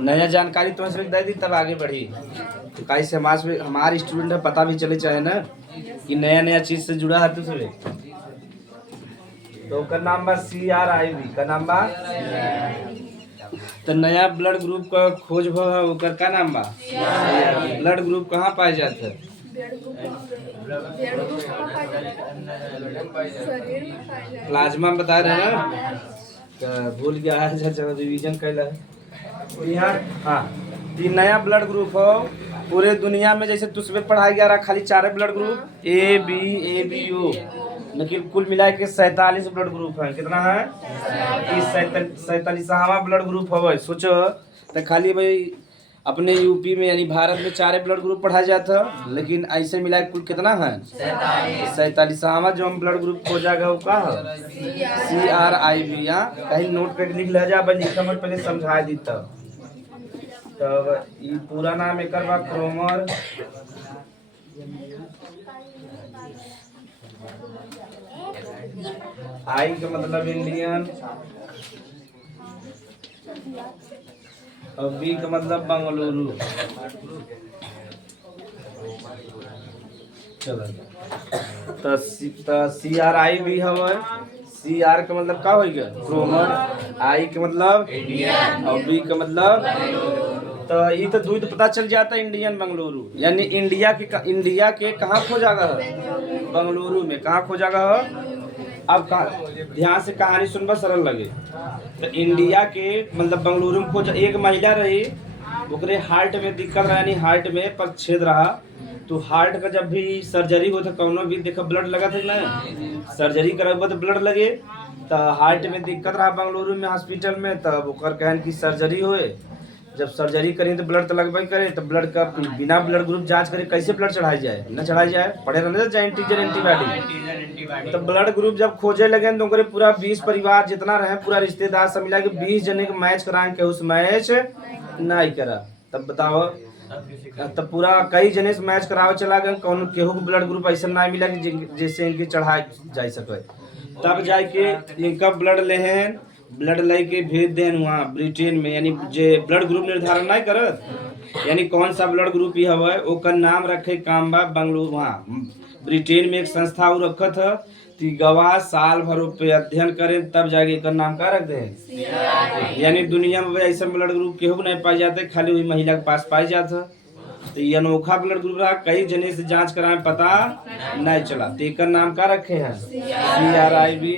नया जानकारी तुम्हें से दे दी तब आगे बढ़ी। तो कैसे हमारे स्टूडेंट है पता भी चले चाहे ना कि नया नया चीज से जुड़ा है तुझे। तो का नाम बा CRIV का नाम बा। तो नया ब्लड ग्रुप का खोज ओकर का नाम बा। ब्लड ग्रुप कहाँ पाए जाते हैं? प्लाज्मा में बता रहे ना, भूल गया है जब रिवीजन कैला है यहाँ। हाँ, ये नया ब्लड ग्रुप हो पूरे दुनिया में, जैसे तुझे पढ़ाया गया रहा खाली 4 ब्लड ग्रुप ABO, लेकिन कुल मिला के 47 ब्लड ग्रुप है। कितना है? 47वां ब्लड ग्रुप हो। सोचो तो खाली भाई अपने यूपी में यानी भारत में 4 ब्लड ग्रुप पढ़ाया जाता, लेकिन ऐसे मिला कुल कितना है? 47वां जो हम ब्लड ग्रुप हो जाएगा वो का है? CRIV। कहीं नोट पे लिख ले जा, लिखा मत, पहले समझा दी तब ये पूरा नाम एक बा क्रोमर आई का मतलब इंडियन और बी का मतलब बंगलुरु। चलो तो CRIV हवे। CR का मतलब का हो गया? क्रोमर। आई का मतलब इंडियन और बी का मतलब तो ये तो दूध पता चल जाता है इंडियन बंगलुरु, यानी इंडिया के कहाँ खोजागा है? बंगलुरु में। कहाँ खोजागा है? अब ध्यान से कहानी सुनबा सरल लगे। तो इंडिया के मतलब बंगलुरु में खोज एक महिला रही, ओकरे हार्ट में दिक्कत रहा, यानी हार्ट में पर छेद रहा। तो हार्ट का जब भी सर्जरी हो तो कौनो भी देखो ब्लड लगा था ना, सर्जरी कराबा तो ब्लड लगे। तो हार्ट में दिक्कत रहा बंगलुरु में हॉस्पिटल में, तब ओकर कहन की सर्जरी होए। जब सर्जरी करें तो ब्लड तो लगभग करे, तो ब्लड का बिना ब्लड ग्रुप जांच करे कैसे ब्लड चढ़ाई जाए? न चढ़ाई जाए, पढ़े रहने जाए एंटीजन एंटीबॉडी। तो ब्लड ग्रुप जब खोजे लगे तो ओकरे पूरा 20 परिवार जितना रहे, पूरा रिश्तेदार सब मिला के 20 जने के मैच कराए के उस मैच नहीं करा। तब बताओ, तब पूरा कई जने से मैच करावे चला गए, कौन केहू को ब्लड ग्रुप ऐसा ना मिला कि जैसे इनके चढ़ाई जा सके। तब जाके इनका ब्लड लेहन, ब्लड लाई के भेज देन वहाँ ब्रिटेन में, यानी जे ब्लड ग्रुप निर्धारण नहीं करत, यानी कौन सा ब्लड ग्रुप ही हवा ओकर नाम रखे काम बा बंगलुरु। वहाँ ब्रिटेन में एक संस्था वो रखत है, ती गवाह साल भर पे अध्ययन करें तब जाके एकर नाम का रख दे। यानी दुनिया में ऐसा ब्लड ग्रुप केहू नहीं पाए जाते, खाली वही महिला के पास पाए जाता। तो ये अनोखा ब्लड ग्रुप रहा, कई जने से जांच कराए पता नहीं चला, तो एकर नाम का रखे हैं CRIV।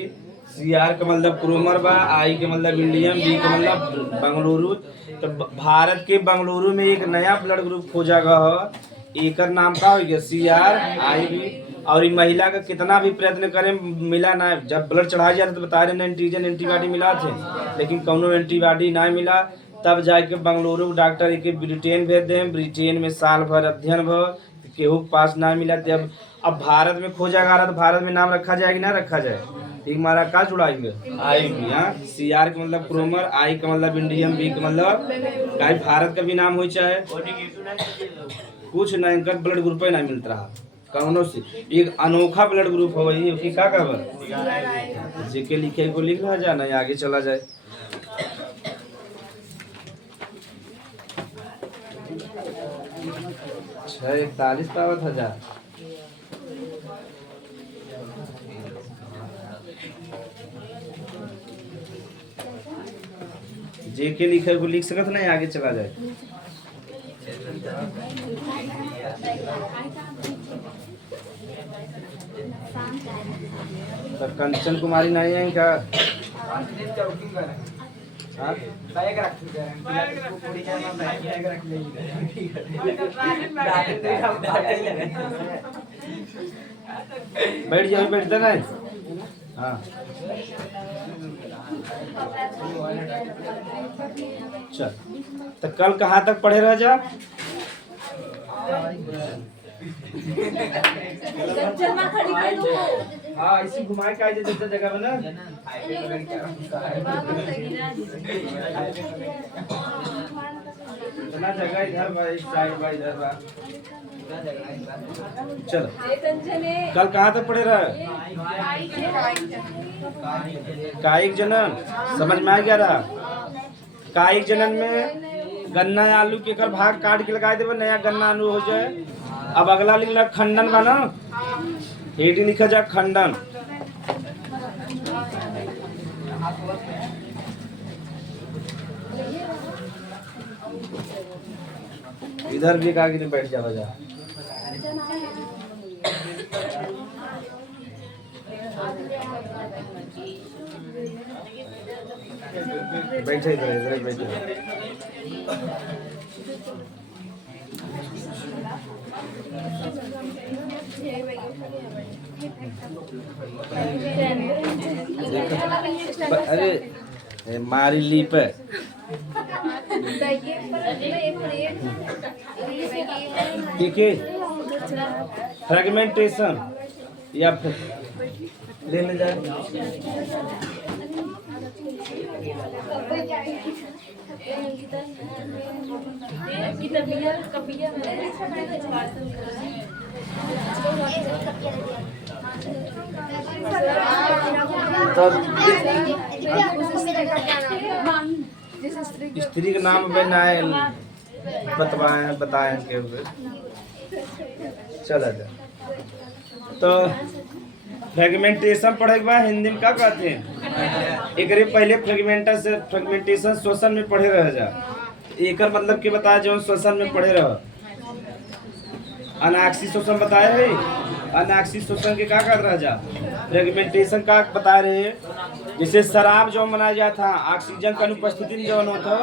CR का मतलब क्रोमर बा, आई के मतलब इंडियन, बी का मतलब बंगलुरु। तो भारत के बंगलुरु में एक नया ब्लड ग्रुप खोजा गया है, एकर नाम का हो गया CRIV। और ये महिला का कितना भी प्रयत्न करें मिला ना, जब ब्लड चढ़ाया जाता तो बता रहे एंटीजन एंटीबॉडी मिला थे, लेकिन कौनो एंटीबॉडी ना मिला। तब जाके बंगलुरु डॉक्टर एक ब्रिटेन भेज दे, ब्रिटेन में साल भर अध्ययन भ केहू के पास ना मिला। तब अब भारत में खोजा जा रहा, तो भारत में नाम रखा जाए कि ना रखा जाए? ठीक, हमारा का जुड़ाएंगे आएंगे। यहाँ CR का मतलब क्रोमर, आई का मतलब इंडियन, बी का मतलब कहीं भारत का भी नाम हो चाहे कुछ नहीं, इनका ब्लड ग्रुप ही नहीं मिलता रहा कौनो से। एक अनोखा ब्लड ग्रुप हो वही कि का खबर जेके लिखे को लिख ना जाना, आगे चला जाए। अच्छा 41 पावत हजार जेके लिखे को लिख सकत नहीं, आगे चला जाए। तो कंचन कुमारी नहीं है क्या? बैठ जाओ, बैठते ना। हाँ चल, तो कल कहाँ तक पढ़े रह जा? हाँ इसी घुमाए का जैसे जगह बना इतना जगह इधर बा, इस साइड बा, इधर बा। चलो कल कहाँ तक पढ़े रहा? कायिक जनन समझ में आ गया रहा? काई जनन में गन्ना या आलू के कर भाग काट के लगा देबे, नया गन्ना आलू हो जाए। अब अगला लिखना खंडन बना, हेडी लिखा जा खंडन। इधर भी का के बैठ जा बजा। बैठे इधर बैठे। अरे मारी लीप देखिए फ्रेगमेंटेशन या लेने जाए। स्त्री का नाम बताए के चला जा। तो फ्रेगमेंटेशन पढ़े के बाद हिंदी में क्या कहते हैं? एक पहले फ्रेगमेंटेशन श्वसन में पढ़े रह जा। एक मतलब के बताया जो श्वसन में पढ़े रह। अनाक्षी श्वसन बताए है, अनाक्षी श्वसन के क्या कर रह जा। फ्रेगमेंटेशन का बता रहे हैं, जैसे शराब जो बनाया जाता था ऑक्सीजन की अनुपस्थिति में जो होता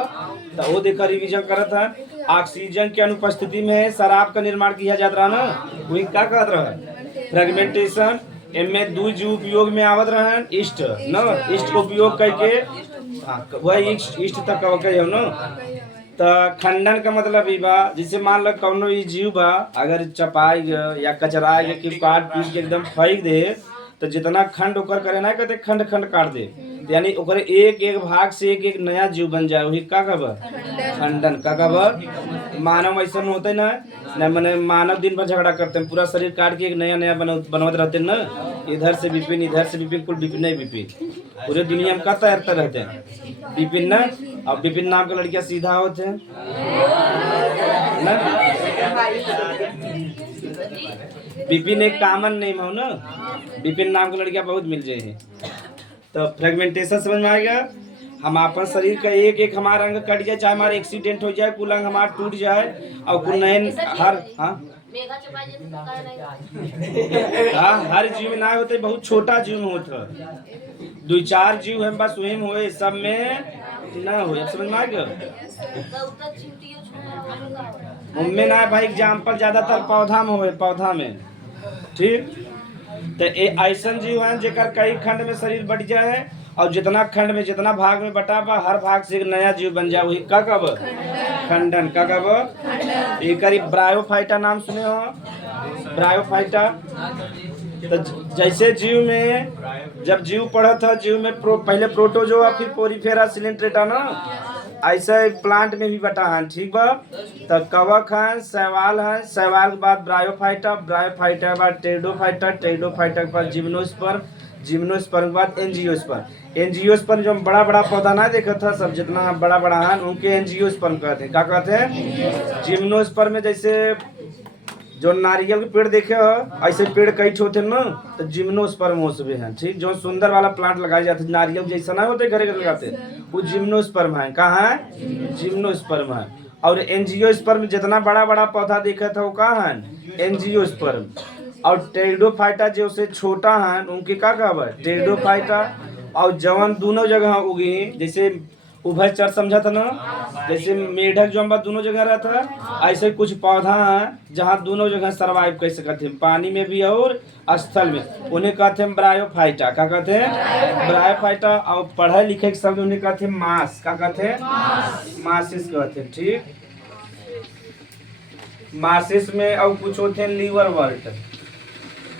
तो वो देखकर रिवीजन करत है। ऑक्सीजन की अनुपस्थिति में शराब का निर्माण किया जाता रहा ना, वही क्या कहते रहा फ्रेगमेंटेशन। इनमें दो जीव उपयोग में आवत रहन, इष्ट न इष्ट को उपयोग करके वह इष्ट तक हो न। तो खंडन का मतलब ये बा, जैसे मान लो कौनो ये जीव बा अगर चपाई या कचरा कि काट पीट के एकदम फेंक दे तो जितना खंड ओकर करे ना कहते खंड खंड काट दे, यानी ओकर एक एक भाग से एक एक नया जीव बन जाए, वही का खबर खंडन का खबर। मानव ऐसा होते ना, मैंने मानव दिन भर झगड़ा करते हैं, पूरा शरीर काट के एक नया नया बनवत रहते हैं ना, इधर से विपिन इधर से विपिन, कुल विपिन नहीं विपिन, पूरे दुनिया में का तैरते रहते हैं विपिन ना। अब विपिन नाम का लड़कियां सीधा होते हैं ना, विपिन एक कॉमन नेम हो ना, विपिन नाम की लड़कियां बहुत मिल जाए हैं। तो फ्रेगमेंटेशन समझ में आएगा। हम अपन शरीर का एक एक हमारा अंग कट जाए, चाहे हमारा एक्सीडेंट हो जाए, कुल अंग हमारा टूट जाए और कुल नए हर जीव ना होते, बहुत छोटा जीव में होता, दो चार जीव है बस वही हुए, सब में ना हो। समझ में आ गया। उनमें ना भाई एग्जाम्पल ज्यादातर पौधा में हुए, पौधा में ठीक। तो ऐसा जीव है जेकर कई खंड में शरीर बढ़ जाए और जितना खंड में जितना भाग में बटा बा हर भाग से एक नया जीव बन जाए, वही का कब खंडन का कब। एक ब्रायोफाइटा नाम सुने हो, ब्रायोफाइटा। तो जैसे जीव में जब जीव पढ़ा था, जीव में पहले प्रोटोजोआ फिर पोरीफेरा सिलेंट्रेटा ना, ऐसे प्लांट में भी बटा है ठीक बा। तो कवक है, शैवाल है, शैवाल के बाद ब्रायोफाइटा, ब्रायोफाइटा के बाद टेरिडोफाइटा, टेरिडोफाइटा के बाद जिम्नोस्पर्म, जिम्नोस्पर्म के बाद एंजियोस्पर्म। एंजियोस्पर्म जो बड़ा बड़ा पौधा ना देखा था सब जितना बड़ा बड़ा है उनके एंजियोस्पर्म कहते हैं। क्या कहते हैं? जिम्नोस्पर्म में जैसे जो नारियल के पेड़ देखे हो ऐसे पेड़ कई होते ना, तो जिम्नोस्पर्म उसमें है ठीक। जो सुंदर वाला प्लांट लगाए जाते नारियल जैसा ना होते घरे घर लगाते, वो जिम्नोस्पर्म है। कहाँ है? जिम्नोस्पर्म है। और एंजियोस्पर्म जितना बड़ा बड़ा पौधा देखा था वो कहाँ है? एंजियोस्पर्म। और टेरिडोफाइटा जो से छोटा है उनके क्या कहब है? टेरिडोफाइटा। और जवन दोनों जगह उगी, जैसे उभयचर समझा था ना, जैसे मेढक जो हम दोनों जगह रहता है, ऐसे कुछ पौधा है जहाँ दोनों जगह सरवाइव कर सकते हैं, पानी में भी और स्थल में, उन्हें कहते हैं ब्रायोफाइटा। क्या कहते हैं? ब्रायोफाइटा। और पढ़े लिखे के शब्द उन्हें कहते हैं मास। क्या कहते हैं? मासिस कहते हैं ठीक। मासिस में और कुछ होते हैं लीवर वर्ट,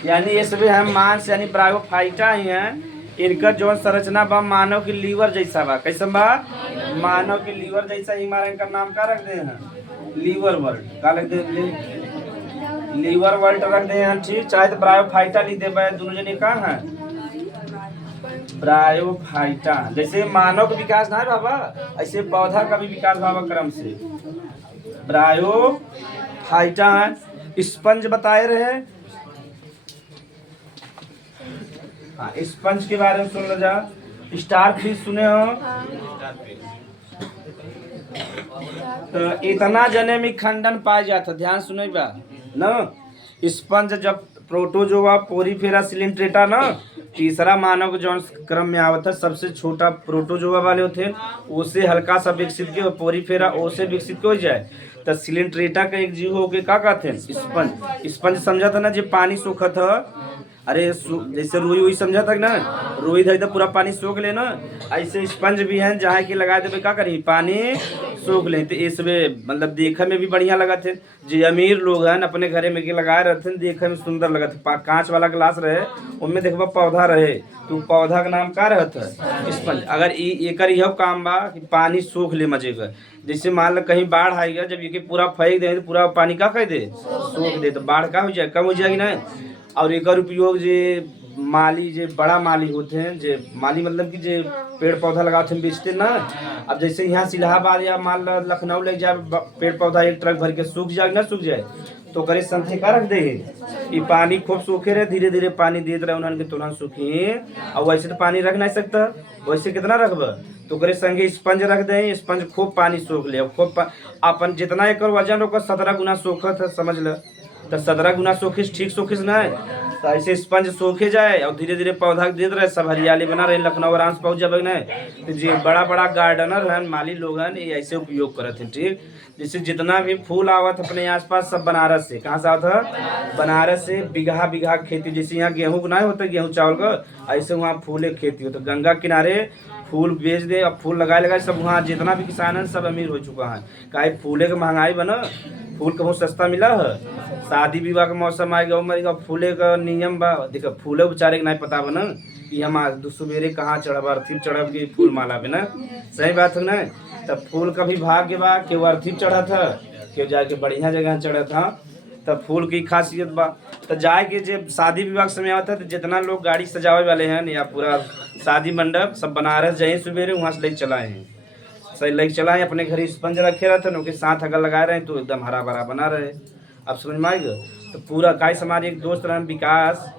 यानी ये सभी हम मांस यानी ब्रायोफाइटा ही हैं। इनका जो संरचना बा मानव की लीवर जैसा बा। कैसा बा? मानव की लीवर जैसा ही। हमारा इनका नाम क्या रख दे हैं? लीवर वर्ट। क्या रख दे? लीवर वर्ट रख दे हैं ठीक। चाहे तो ब्रायोफाइटा लिख दे, दोनों जने कहाँ हैं? ब्रायोफाइटा। जैसे मानव का विकास ना है बाबा, ऐसे पौधा का भी विकास बाबा क्रम से। ब्रायोफाइटा स्पंज बताए रहे। हाँ, स्पंज के बारे में सुन लो जा। स्टार फिश सुने हो? तो इतना जने में खंडन पाया जाता, ध्यान सुने बा न। स्पंज जब प्रोटोजोआ, पोरीफेरा, सिलिंट्रेटा ना, तीसरा मानव जौन क्रम में आवत है, सबसे छोटा प्रोटोजोआ वाले होते हैं, उससे हल्का सा विकसित के, पोरीफेरा ओसे विकसित हो जाए। तो सिलिंट्रेटा का एक जीव हो के का कहते हैं? स्पंज। स्पंज समझा था ना, जो पानी सोखत है। अरे जैसे रुई हुई समझा था ना, रुई धई तो पूरा पानी सोख ले ना, ऐसे स्पंज भी हैं जहाँ के लगा देवे का करी पानी सोख ले। तो इसमें मतलब देखे में भी बढ़िया लगा थे। जो अमीर लोग हैं अपने घरे में के लगाए रहते, देखे में सुंदर लगा थे। कांच वाला गिलास रहे, उनमें देखबा पौधा रहे, तो पौधा का नाम का रहता है? स्पंज। अगर एकर यह काम बा कि पानी सोख ले मजे का। जैसे मान लो कहीं बाढ़ आएगा, जब ये पूरा फेंक दे तो पूरा पानी का कह दे सोख दे, तो बाढ़ का हो जाए, कम हो जाएगी ना। और एक उपयोग जे माली, जे बड़ा माली होते हैं, जे माली मतलब कि जे पेड़ पौधा लगाते हैं बेचते ना। अब जैसे यहाँ से इलाहाबाद या मान लो लखनऊ ले जाए पेड़ पौधा एक ट्रक भर के, सूख जाए ना, सूख जाए तो करे संथे का रख दे। ये पानी खूब सूखे रहे, धीरे धीरे पानी देते रहे उन्होंने के तुरंत सूखी। और वैसे तो पानी रख नहीं सकता, वैसे कितना रखब, तो करे संगे स्पंज रख दे। स्पंज खूब पानी सोख ले, खूब अपन जितना एक वजन होकर 17 गुना सोखत है, समझ ल। तो 17 गुना सोखिस, ठीक सोखिस ना। तो ऐसे स्पंज सोखे जाए और धीरे धीरे पौधा देते रहे, सब हरियाली बना रहे, लखनऊ आराम से पहुंच जाए ना। तो जो बड़ा बड़ा गार्डनर हैं, माली लोग हैं, ये ऐसे उपयोग करते हैं। ठीक, जैसे जितना भी फूल आवत अपने आसपास सब बनारस से, कहाँ से आवत है? बनारस से। बिगहा बिगहा खेती, जैसे यहाँ गेहूँ नहीं होता, गेहूँ चावल का, ऐसे वहाँ फूले खेती होता। गंगा किनारे फूल बेच दे, अब फूल लगाए लगाए सब वहाँ जितना भी किसान है सब अमीर हो चुका है। काहे फूले के महंगाई बना, फूल कहूँ सस्ता मिला है। शादी विवाह का मौसम आएगा, उमर फूले का नियम बा। देखो फूले बेचारे के नहीं पता बना कि हम सुबेरे कहाँ चढ़ब, अर्थी चढ़ब की फूल माला पे ना। सही बात है ना। तब फूल का भी भाग्य बा, केहू अर्थी चढ़ा था, केहू जाके बढ़िया जगह चढ़ा था। तब फूल की खासियत बा। तो जाए के जब शादी विवाह समय आता है, तो जितना लोग गाड़ी सजावे वाले हैं या पूरा शादी मंडप सब बनारस जाए सवेरे, वहाँ से ले चलाए हैं, सही लेके चलाए। अपने घर स्पंज रखे रहते हैं, उनके साथ अगर लगाए रहे तो एकदम हरा भरा बना रहे। अब समझ में आएगा। तो पूरा काय हमारे एक दोस्त रहे विकास,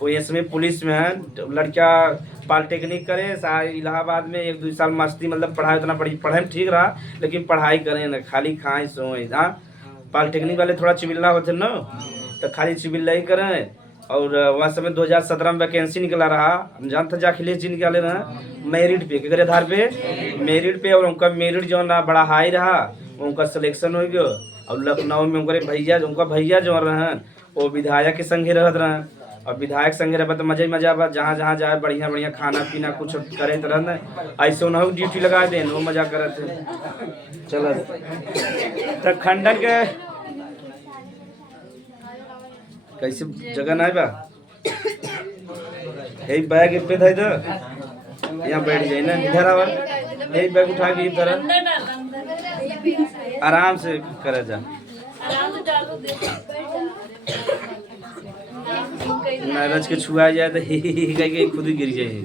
वो इसमें पुलिस में है, लड़का पॉलिटेक्निक करे इलाहाबाद में, 1-2 साल मस्ती मतलब पढ़ाई उतना पढ़े में ठीक रहा, लेकिन पढ़ाई करें ना, खाली खाएं सोए। हाँ, पॉलिटेक्निक वाले थोड़ा चिबिल्ला होते ना, तो खाली चिबिल्ला ही करें। और वह समय 2017 में वैकेंसी निकला रहा, हम जानते जा अखिलेश जी निकाले रहा मेरिट पे, के आधार पे, मेरिट पे। और उनका मेरिट जो ना बड़ा हाई रहा, उनका सिलेक्शन हो गया। और लखनऊ में उनका भैया जो रहे वो विधायक के संगे रहत रहे। और विधायक संगे रहे तो मजा ही मजा बा, जहाँ जहाँ जाए बढ़िया बढ़िया खाना पीना कुछ करे तो रहना। ऐसे उन्होंने ड्यूटी लगा दे, वो मजा करे थे। चलो तो खंडन के कैसे जगह नहीं बा, यही बैग पे था इधर, यहाँ बैठ जाए ना, इधर आवा, यही बैग उठा के इधर आराम से करे जा। नारज के छुआ जाए तो ही खुद ही गिर जाए।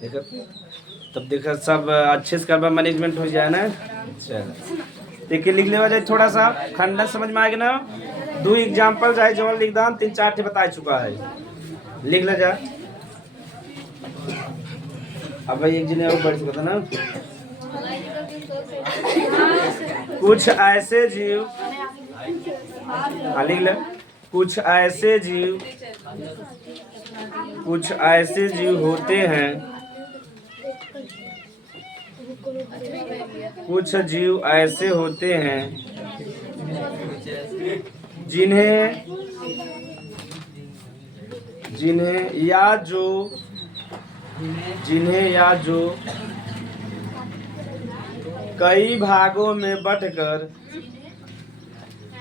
देखो तब देखो सब अच्छे से करवा मैनेजमेंट हो जाए ना। चल देखिए लिख लेवा जाए थोड़ा सा, खंडन समझ में आएगा ना। 2 एग्जाम्पल जाए जो लिख दान 3-4 थे बता चुका है, लिख ले जा। अब भाई एक जने और बढ़ चुका था ना। कुछ ऐसे जीव, लिख ले, कुछ ऐसे जीव होते हैं, कुछ जीव ऐसे होते हैं जिन्हें या जो कई भागों में बंटकर,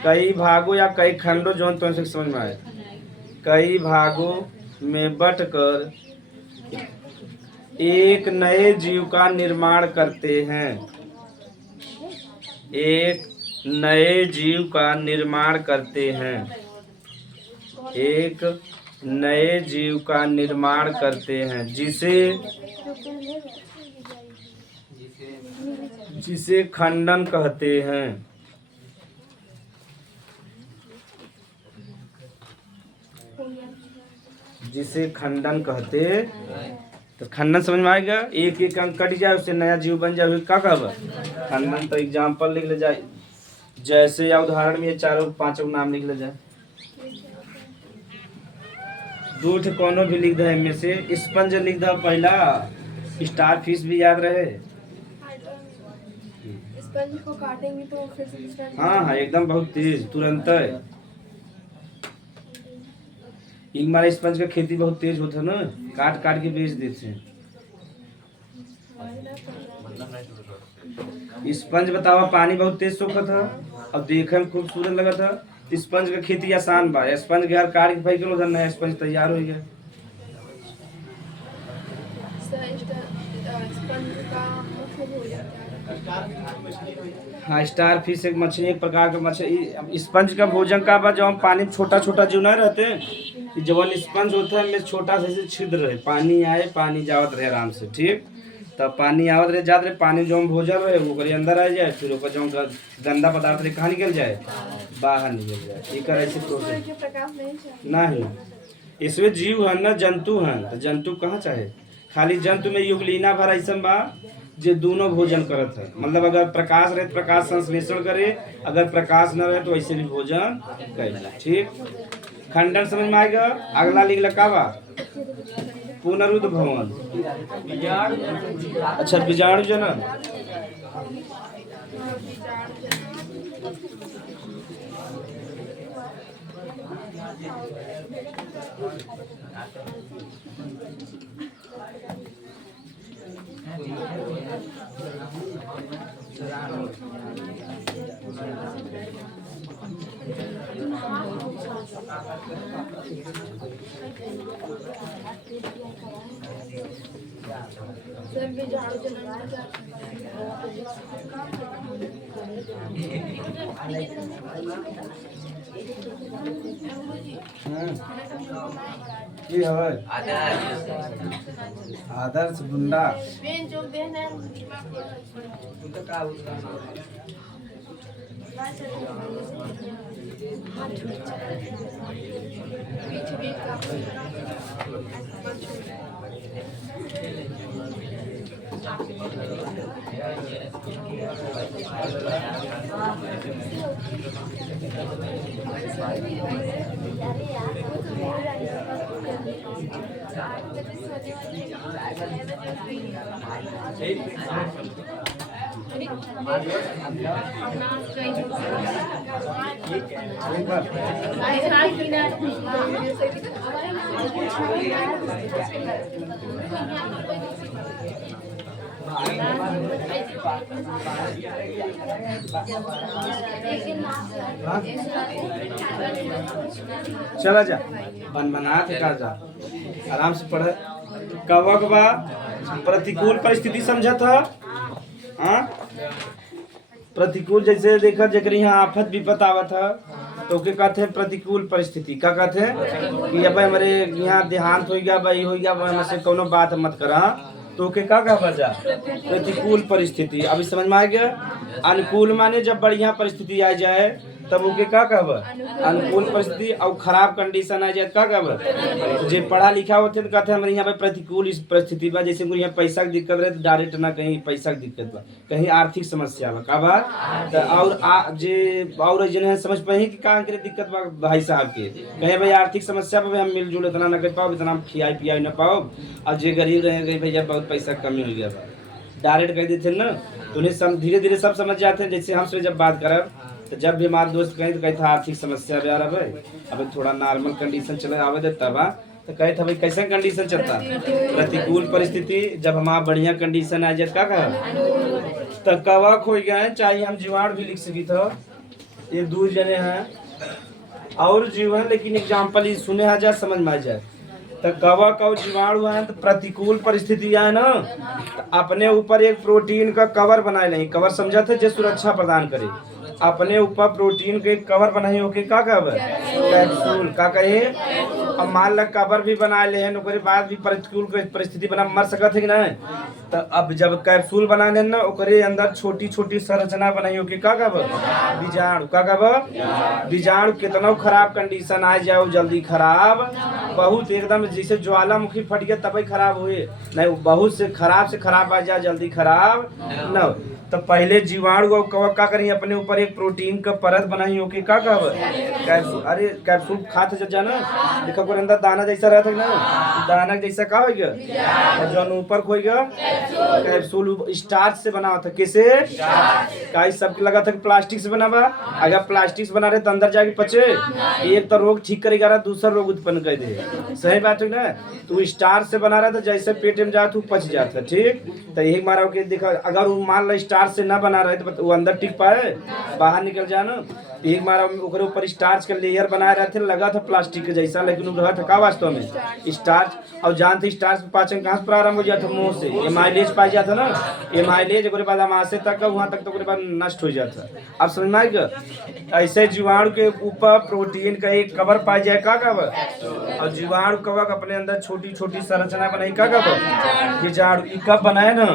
कई भागों या कई खंडों, जो तो समझ में आए, कई भागों में बंटकर एक नए जीव का निर्माण करते हैं, एक नए जीव का निर्माण करते हैं, एक नए जीव का निर्माण करते हैं, जिसे खंडन कहते हैं। जिसे खंडन कहते, तो खंडन समझ में आएगा। एक एक अंक कट जाए उससे नया जीव बन जाए, क्या कहब खंडन। तो एग्जाम्पल लिख ले जाए, जैसे या उदाहरण में ये चारों पांचों नाम लिख ले जाए। दो ठे कोनो भी लिख दे इनमें से। स्पंज लिख दे पहला, स्टार फिश भी याद रहे। स्पंज को काटेंगे तो फिर से हाँ एकदम बहुत तेज तुरंत है। एक बार स्पंज का खेती बहुत तेज होता है ना, काट काट के बेच देते हैं। स्पंज बतावा, पानी बहुत तेज सोखा था और देखे में खूबसूरत लगा था। स्पंज का खेती आसान बा, स्पंज के हर काट के भाई उधर नया स्पंज तैयार हो गया। हाँ स्टार फिश एक मछली, एक प्रकार का मछली। स्पंज का भोजन का बा, जब हम पानी में छोटा छोटा जीव नहीं रहते, जब स्पंज होता है में छोटा सा छिद्र रहे, पानी आए पानी जावत रहे आराम से, ठीक। तब पानी आवत रहे जात रहे, पानी जो हम भोजन रहे वो अंदर आ जाए, फिर ऊपर जो गंदा पदार्थ रहे कहाँ निकल जाए, बाहर निकल जाए। एक ऐसे प्रोसेस नहीं। इसमें जीव है ना, जंतु हैं, तो जंतु कहाँ चाहे। खाली जंतु में युगलीना भर ऐसा बा जो दोनों भोजन करत है। मतलब अगर प्रकाश रहे तो प्रकाश संश्लेषण करे, अगर प्रकाश न रहे तो वैसे भी भोजन करे, ठीक। खंडन समझ में आएगा। अगला लिख लगा बा पुनरुद्ध भवन। अच्छा बीजाणु जनन। आदर्श गुंडा चला जा बन बना थे का जा आराम से पढ़। कवक बा प्रतिकूल परिस्थिति समझा था। हाँ प्रतिकूल जैसे देखा जकर यहाँ आफत विपत आवत है तो के कहते हैं प्रतिकूल परिस्थिति। क्या कहते हैं कि अब हमारे यहाँ देहांत हो गया, भाई हो गया, हमसे कोनो बात मत करा, तो के क्या कहा जा प्रतिकूल परिस्थिति। अभी समझ में आ गया। अनुकूल माने जब बढ़िया परिस्थिति आ जाए तब ओके क्या कहब अनुकूल परिस्थिति, और खराब कंडीशन आ जाए क्या कहब। जो पढ़ा लिखा होते तो कहते हैं हमारे यहाँ पे प्रतिकूल परिस्थिति बा, जैसे यहाँ पैसा की दिक्कत रहे तो डायरेक्ट ना कहीं पैसा की दिक्कत बा, कहीं आर्थिक समस्या बा का बा तो और जिन्हें समझ पाए कि कहाँ के दिक्कत बा भाई साहब के, कहीं भाई आर्थिक समस्या पर हम मिलजुल इतना ना कर पाओ, इतना खियाई पियाई ना पाओ, और जो गरीब रहे भैया बहुत पैसा कमी हो गया बा डायरेक्ट कह देते ना, तो उन्हें धीरे धीरे सब समझ जाते हैं। जैसे हमसे जब बात करब तो जब भी हमारे दोस्त कहीं तो कहते आर्थिक समस्या भी आ रहा है, अब थोड़ा नॉर्मल कंडीशन चले आवे देता बा तो कहते भाई कैसा कंडीशन चलता प्रतिकूल परिस्थिति। जब हमारा बढ़िया कंडीशन आ जाए क्या कहा तो कवक हो गए, चाहे हम जीवाणु भी लिख सकी था। ये दो जने हैं और जीव है, लेकिन एग्जाम्पल सुने आ जाए समझ में आ जाए। तो कवक और जीवाणु है तो प्रतिकूल परिस्थिति है ना, तो अपने ऊपर एक प्रोटीन का कवर बनाए नहीं, कवर समझा थे जो सुरक्षा प्रदान करे, अपने ऊपर प्रोटीन के कवर बनाए होके क्या कहब कैप्सूल का कहे अब मान लो कबर भी बना ले हैं ओकरे बाद भी प्रतिकूल परिस्थिति बना मर सकत है कि नहीं। तो अब जब कैप्सूल बना ले ना ओकरे अंदर छोटी छोटी संरचना बनाई होके का कब बीजाणु का कब बीजाणु कितना खराब कंडीशन आ जाओ जल्दी खराब बहुत एकदम जैसे ज्वालामुखी फट गया तभी खराब हुए नहीं बहुत से खराब आ जाए जल्दी खराब न। तो पहले जीवाणु और कवक का करें अपने ऊपर एक प्रोटीन का परत बनाई होके का कब कैप्सूल अरे कैप्सूल खाते जब जाना देखो कोई अंदर दाना जैसा रहता है ना दाना जैसा का हो गया और जो ऊपर खोई गया कैप्सूल स्टार्च से बना था किसे का सब लगा था प्लास्टिक से बना हुआ अगर प्लास्टिक से बना रहे तो अंदर जाके पचे एक तो रोग ठीक करेगा रहा दूसरा रोग उत्पन्न कर दे सही बात है ना। तू स्टार्च से बना रहा था जैसे पेट में जाता पच जाता ठीक तो यही मारा के देखा अगर वो मान लो स्टार्च से ना बना रहे तो वो अंदर टिक पाए बाहर निकल जाए ना। एक मारा ओकरे ऊपर स्टार्च का लेयर बनाए रहे थे लगा था प्लास्टिक के जैसा लेकिन वो रहा था का वास्तव में स्टार्च और जानते स्टार्च पाचन कहाँ से प्रारंभ हो जाता मुंह से एमाइलेज पाई जाता ना एमाइलेज ओकरे बाद अमाशय तक वहाँ तक तो ओकरे बाद नष्ट हो जाता। अब समझ में आएगा ऐसे जीवाणु के ऊपर प्रोटीन का एक कवर पाई जाए का कवर और जीवाणु कवक अपने अंदर छोटी छोटी संरचना बनाई का कवर बीजाणु कब बनाए ना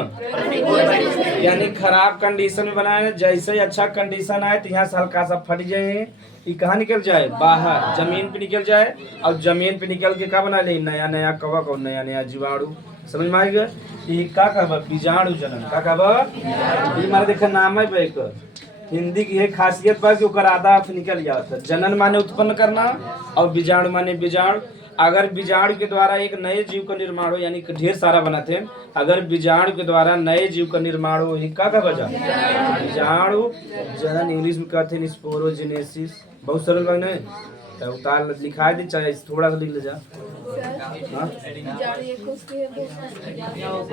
यानी खराब कंडीशन में बनाए ना जैसे ही अच्छा कंडीशन आए तो यहाँ से हल्का सा फट जाए ये कहाँ निकल जाए बाहर जमीन पे निकल जाए और जमीन पे निकल के क्या बना ले नया नया कवक और नया नया जीवाणु समझ में आएगा। ये का कहब बीजाणु जनन का कहब ये हमारा देखा नाम है बैक हिंदी की है खासियत बा कि ओकर आधा अर्थ निकल जाता जनन माने उत्पन्न करना और बीजाणु माने बीजाणु। अगर बीजाणु के द्वारा एक नए जीव का निर्माण हो यानी ढेर सारा बनाते हैं अगर बीजाणु के द्वारा नए जीव का निर्माण हो का बजा बीजाणु जनन इंग्लिश में कहते हैं स्पोरोजेनेसिस बहुत सरल बात नहीं तो उतार लिखा दे चाहे थोड़ा सा लिख ले जा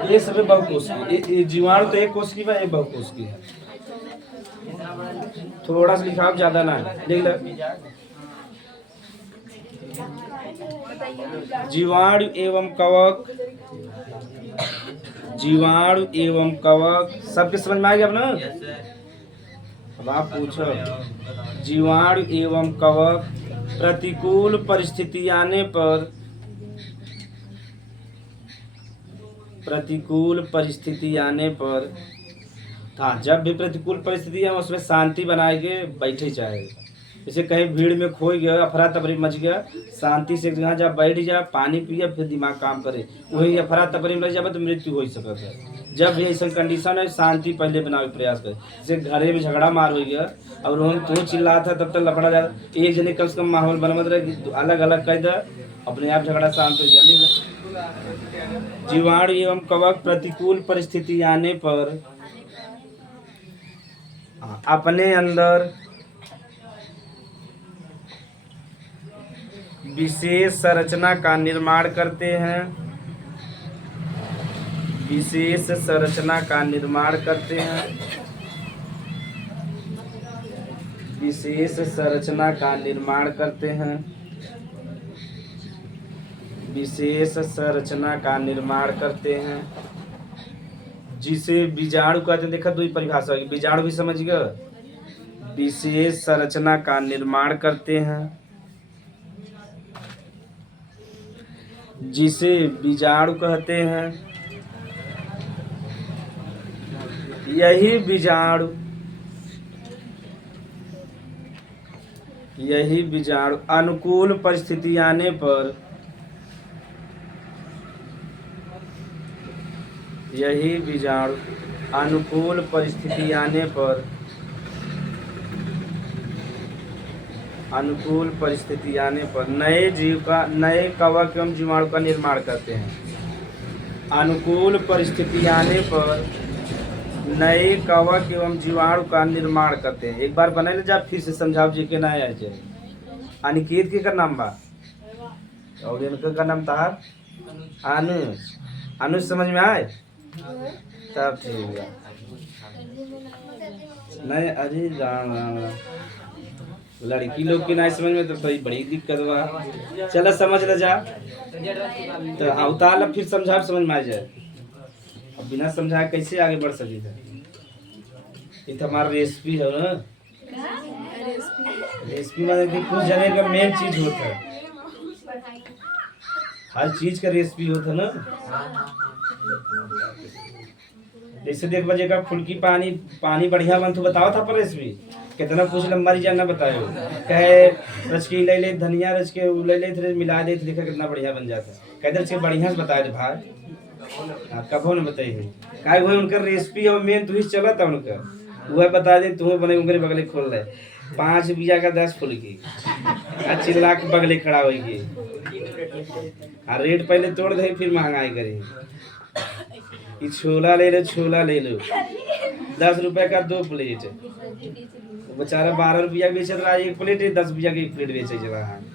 ये सब बहुकोश की जीवाणु तो एक कोश की एक बहुकोश की है थोड़ा सा लिखा ज्यादा ना लिख ले। जीवाणु एवं कवक जीवाणु एवं कवक सबके समझ में आ गया अब ना। अब आप पूछो जीवाणु एवं कवक प्रतिकूल परिस्थिति आने पर हाँ जब भी प्रतिकूल परिस्थिति है उसमें शांति बनाए के बैठे चाहे जैसे कहीं भीड़ में खोई गया अफरा तफरी मच गया शांति से जहाँ जब बैठ जाए पानी पिए फिर दिमाग काम करे वही अफरा तफरी में रह जाए तो मृत्यु हो सकता है। जब भी ऐसा कंडीशन है शांति पहले बनाने का प्रयास करे जैसे घरे में झगड़ा मार हो गया और हम तो चिल्ला था तब तक लफड़ा जाता एक जने कम से कम माहौल बनमत रहे अलग अलग कह दे अपने आप झगड़ा शांत हो जाए। जीवाणु एवं कवक प्रतिकूल परिस्थिति आने पर अपने अंदर विशेष संरचना का निर्माण करते हैं विशेष संरचना का निर्माण करते हैं विशेष संरचना का निर्माण करते हैं विशेष संरचना का निर्माण करते हैं जिसे बीजाणु कहते हैं। देखा दो ही परिभाषा होगी बीजाणु भी समझ गए विशेष संरचना का निर्माण करते हैं जिसे बीजाणु कहते हैं। यही बीजाणु अनुकूल परिस्थिति आने पर अनुकूल परिस्थिति आने पर नए कवक एवं जीवाणु का निर्माण करते हैं। अनुकूल परिस्थिति आने पर नए कवक एवं जीवाणु का निर्माण करते हैं। एक बार बना ले जा फिर से समझाओ जी के ना आया जाए। अनिकेत के का नाम बा और इनका का नाम था अनुज समझ में आए तब ठीक है नहीं अरे राम लड़की लोग की नहीं समझ में तो बड़ी दिक्कत बा चलो समझ ले जा तो अवतार फिर समझा समझ में आ जाए। अब बिना समझाए कैसे आगे बढ़ सके ये तो हमारा रेसिपी है ना रेसिपी मतलब कि कुछ जने का मेन चीज होता है हर चीज का रेसिपी होता ना। जैसे देख बजे का फुल्की पानी पानी बढ़िया बन तो बताओ था पर रेसिपी कितना कुछ लंबा जाना बतायो कहे रच के ले ले धनिया रच के ले ले फिर मिला दे देखा कितना बढ़िया बन जाता कहते रच के बढ़िया से बताए थे भाई कबो न बताइए काय वो उनका रेसिपी और मेन तू ही चला था उनका वह बता दे तुम्हें बने उनके बगले खोल रहे 5 रुपया का 10 फुल्की चिल्ला के बगले खड़ा होगी रेट पहले तोड़ दे फिर महंगाई करी ये छोला ले लो 10 रुपए का 2 प्लेट बेचारा 12 रुपया बेच रहा है 1 प्लेट 10 रुपया की 1 प्लेट बेचे रहा है।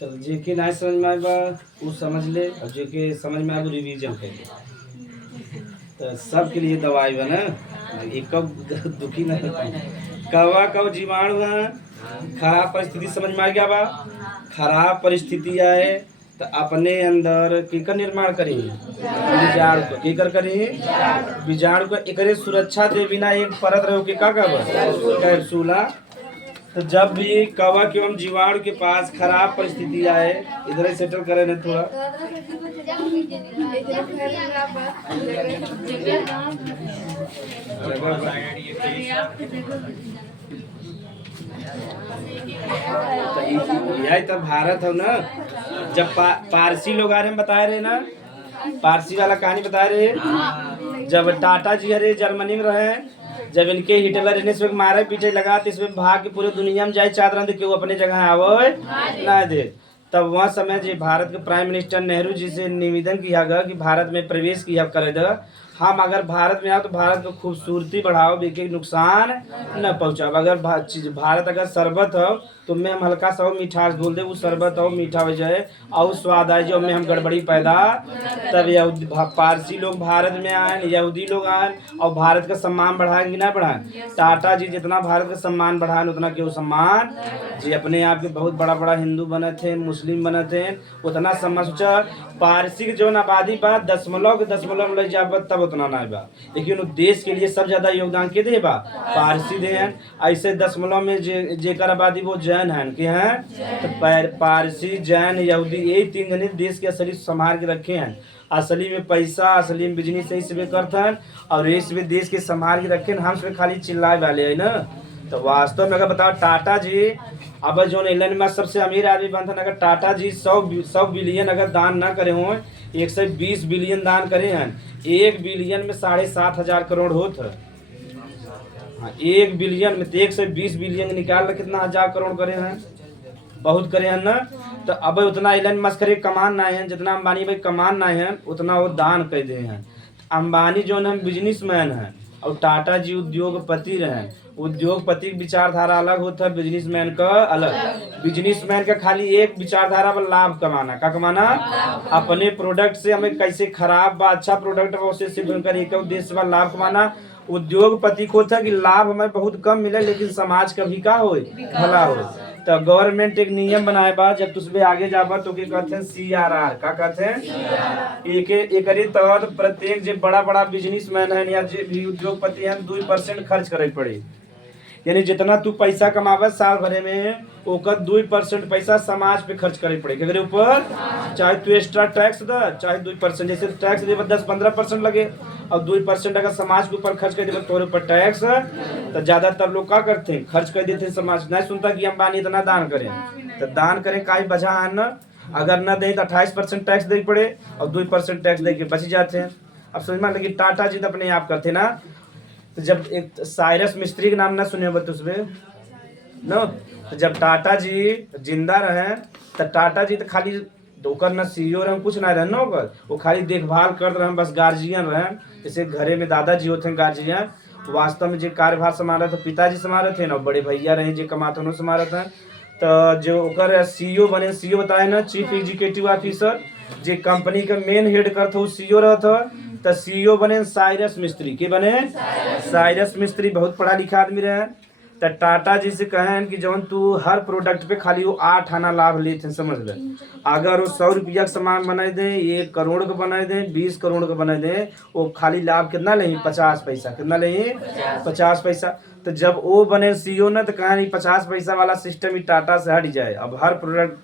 चल जेके ना समझ में आएगा वो समझ ले और जेके समझ में आएगा रिवीजन कर ले तो सबके लिए दवाई बना एक कब दुखी ना कवा कब जीवाणु है खराब परिस्थिति समझ में आ गया बा खराब परिस्थिति आए तो अपने अंदर केकर निर्माण करेंगे बीजाणु को केकर करेंगे बीजाणु को एकरे सुरक्षा दे बिना एक परत रहो के का कैप्सूला तो जब भी कवक एवं जीवाणु के पास खराब परिस्थिति आए इधर ही सेटल करे ना थोड़ा तो यही तो भारत हो ना जब पारसी लोग आ रहे बता रहे ना पारसी वाला कहानी बता रहे जब टाटा जी अरे जर्मनी में रहे जब इनके हिटलर इन्हें मारे पीछे लगा तो इसमें भाग के पूरे दुनिया में जाए चादर दे वो अपने जगह आवे ना दे तब वह समय जी भारत के प्राइम मिनिस्टर नेहरू जी से निवेदन किया गया कि भारत में प्रवेश किया करे दे हम अगर भारत में आओ तो भारत को खूबसूरती बढ़ाओ बेके नुकसान न पहुँचाओ अगर भारत अगर शरबत हो तो में हम हल्का सा मिठास बोल दे वो शरबत हो मीठा हो जाए और स्वाद आए जो में हम गड़बड़ी पैदा तब पारसी लोग भारत में आए यहूदी लोग आए और भारत का सम्मान बढ़ाएंगे ना बढ़ाए टाटा जी जितना भारत का सम्मान बढ़ाए उतना क्यों सम्मान जी अपने आप के बहुत बड़ा बड़ा हिंदू बने थे मुस्लिम बने थे उतना सम्मान सोचा पारसी के जो आबादी बा 0.0 ले जा तब उतना ना बा लेकिन देश के लिए सब ज्यादा योगदान के दे बा पारसी दे हैं ऐसे 0 में जेकर आबादी वो जैन हैं के हैं तो पारसी जैन यहूदी यही 3 जने देश के असली संभाल के रखे हैं असली में पैसा असली में बिजनेस यही से करते हैं और इस में देश के संभाल के रखे हम से खाली चिल्लाए वाले है ना तो वास्तव में अगर बताओ टाटा जी अब जो एलन मस्क सबसे अमीर आदमी बनता अगर टाटा जी 100 बिलियन अगर दान ना करे हो 120 बिलियन दान करे हैं 1 बिलियन में 7,500 करोड़ होता हाँ 1 बिलियन में तो 120 बिलियन निकाल कितना 1000 करोड़ करे हैं बहुत करे हैं ना तो अब उतना एलन मस्क करे कमान ना है जितना अंबानी भाई कमान ना है उतना वो दान कर दे हैं अंबानी जो है बिजनेसमैन है और टाटा जी उद्योगपति रहे उद्योगपति की विचारधारा अलग होता है बिजनेसमैन का अलग बिजनेसमैन का खाली एक विचारधारा पर लाभ कमाना क्या कमाना अपने प्रोडक्ट से हमें कैसे खराब व अच्छा प्रोडक्ट उसे सिर्फ एक उद्देश्य पर लाभ कमाना उद्योगपति को था कि लाभ हमें बहुत कम मिले लेकिन समाज का भी का हो भला हो तो गवर्नमेंट एक नियम बनाए बा जब तुझे आगे जाबा तो के कहते हैं CRR का कहते हैं एक तहत प्रत्येक जो बड़ा बड़ा बिजनेसमैन है या जो भी उद्योगपति है 2% खर्च करे पड़े यानी जितना तू पैसा कमावे साल भरे में ओकर 2% पैसा समाज पे खर्च करे पड़े अगर ऊपर चाहे तू एक्स्ट्रा टैक्स दे चाहे 2% जैसे टैक्स दे 10-15% लगे और 2% अगर समाज के ऊपर खर्च कर दे तोरे ऊपर टैक्स तो ज्यादातर लोग क्या करते हैं खर्च कर देते हैं समाज नहीं सुनता कि अंबानी इतना दान करें तो दान करें का वजह है न अगर न दे तो 28% टैक्स दे पड़े और 2% टैक्स दे के बच जाते हैं अब समझ में लेकिन टाटा जी तो अपने आप करते ना तो जब एक साइरस मिस्त्री का नाम ना सुने उसमें न तो जब टाटा जी जिंदा रहे तो टाटा जी तो खाली तो ओकर ना सीईओ रहे कुछ ना रहे ना ओकर, वो खाली देखभाल कर रहे बस गार्जियन रहे। जैसे घरे में दादाजी होते हैं गार्जियन, वास्तव में जो कार्यभार संभाल रहे थे पिताजी संभाल रहे थे ना, बड़े भैया रहे जो कमाते उन्होंने संभाल रहे थे। तो जो ओकर सीईओ बने, सीईओ बताए ना चीफ एग्जीक्यूटिव ऑफिसर, जो कंपनी का मेन हेड करता वो सीईओ रहता। तो सीईओ बने साइरस मिस्त्री, के बने साइरस मिस्त्री, बहुत पढ़ा लिखा आदमी रहे। तो टाटा जी से कहें कि जौन तू हर प्रोडक्ट पे खाली वो 8 आना लाभ लेते, समझ ले। अगर वो 100 रुपया का सामान बनाए दें, 1 करोड़ का बनाए दें, 20 करोड़ का बनाए दें, वो खाली लाभ कितना लें? 50 पैसा। कितना लें? 50 पैसा। तो जब वो बने सीईओ ना, तो कहा 50 पैसा वाला सिस्टम ही टाटा से हट जाए, अब हर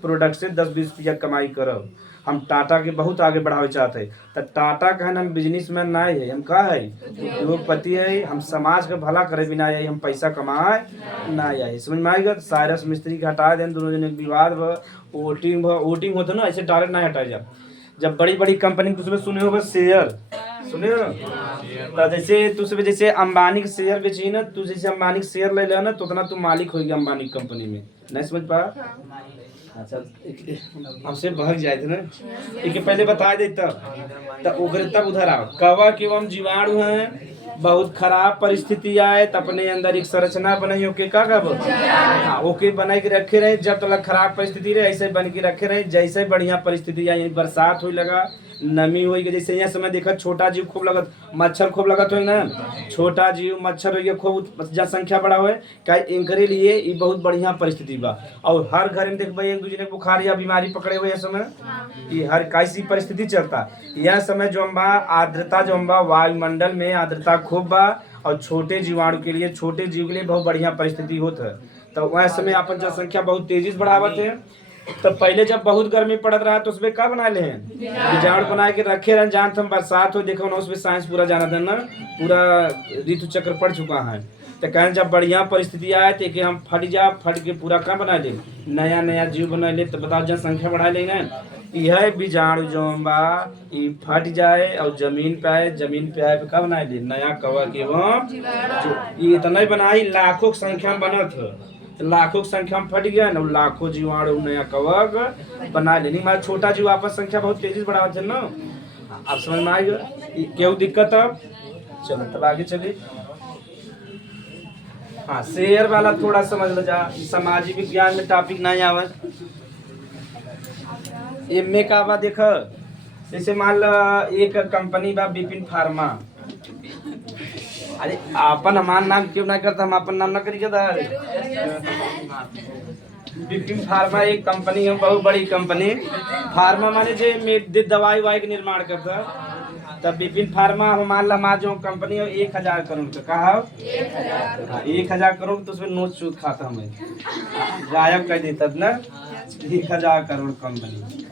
प्रोडक्ट से 10-20 रुपया कमाई करो। हम टाटा के बहुत आगे बढ़ावे चाहते हैं। तो टाटा कहन हम बिजनेसमैन ना है, हम का है उद्योगपति है, हम समाज का भला करे बिना है, हम पैसा कमाए ना है। समझ में आएगा? साइरस मिस्त्री के हटा दें, दोनों जने विवाद वोटिंग होता ना, ऐसे डायरेक्ट ना हटाए जा। जब बड़ी बड़ी कंपनी तुझमें सुने होगा शेयर, सुने हो? तो जैसे तुझे जैसे अंबानी के शेयर बेची ना, तू जैसे अंबानी के शेयर ले ना, तो उतना तू मालिक होगी अंबानी कंपनी में। नहीं समझ पा? अच्छा हमसे भाग जाए थे ना, एक पहले बता दे तब उधर आओ। कवक कि हम जीवाणु हैं, बहुत खराब परिस्थिति आए तो अपने अंदर एक संरचना बनाई, ओके का हाँ ओके बना के रखे रहे। जब तक खराब परिस्थिति रहे ऐसे बन के रखे रहे, जैसे बढ़िया परिस्थिति आई, बरसात हुई लगा, नमी हुई, जैसे यहाँ समय देखा छोटा जीव खूब लगत, मच्छर खूब लगत हो ना, छोटा जीव मच्छर हो खूब, जनसंख्या बड़ा हुए क्या इनके लिए ये बहुत बढ़िया परिस्थिति बा। और हर घर में देखबे एक दूसरे बुखार या बीमारी पकड़े हुए समय, ये हर कैसी परिस्थिति चलता। यह समय जो बा आर्द्रता जो बा वायुमंडल में आर्द्रता खूब बा, और छोटे जीवाणु के लिए, छोटे जीव के लिए बहुत बढ़िया परिस्थिति होता है। तो वह समय अपन जनसंख्या बहुत तेजी से बढ़ावत है। तो पहले जब बहुत गर्मी पड़त रहा तो उसमें क्या बना ले हैं? बीजाणु बना के रखे रहे, जहाँ हम बरसात हो देखो ना, उसमें साइंस पूरा जाना था ना, पूरा ऋतु चक्र पड़ चुका है। तो कहें जब बढ़िया परिस्थिति आए तो कि हम फट के पूरा क्या बना ले, नया नया जीव बना ले। तो बताओ जनसंख्या बढ़ा ले ना, यह बीजाणु जो बा ये फट जाए और जमीन पे आए, जमीन पे आए क्या बना ले, नया कवक एवं ये इतना ही बनाई, लाखों की संख्या में बना था, लाखों की संख्या में फट गया ना, लाखों जीवाणु नया कवक बना लेनी। हमारा छोटा जीव आपस संख्या बहुत तेजी से बढ़ाते हैं ना। आप समझ में आएगा क्यों दिक्कत? अब चलो तब आगे चलिए। हाँ शेयर वाला थोड़ा समझ लो जा, सामाजिक विज्ञान में टॉपिक नहीं आवे। एमए का बा देख, जैसे मान लो एक कंपनी बा बिपिन फार्मा, अरे अपन हमार नाम क्यों ना करता, हम अपन नाम ना करी क्या? बिपिन फार्मा एक कंपनी है, बहुत बड़ी कंपनी। फार्मा माने जो दवाई वाई का निर्माण करता। तब बिपिन फार्मा मान ला हमारा जो कंपनी है 1000 करोड़ का, कहा 1000 करोड़, तो उसमें नोट सूद खाता हमें गायब कर देता ना, 1000 करोड़ कंपनी।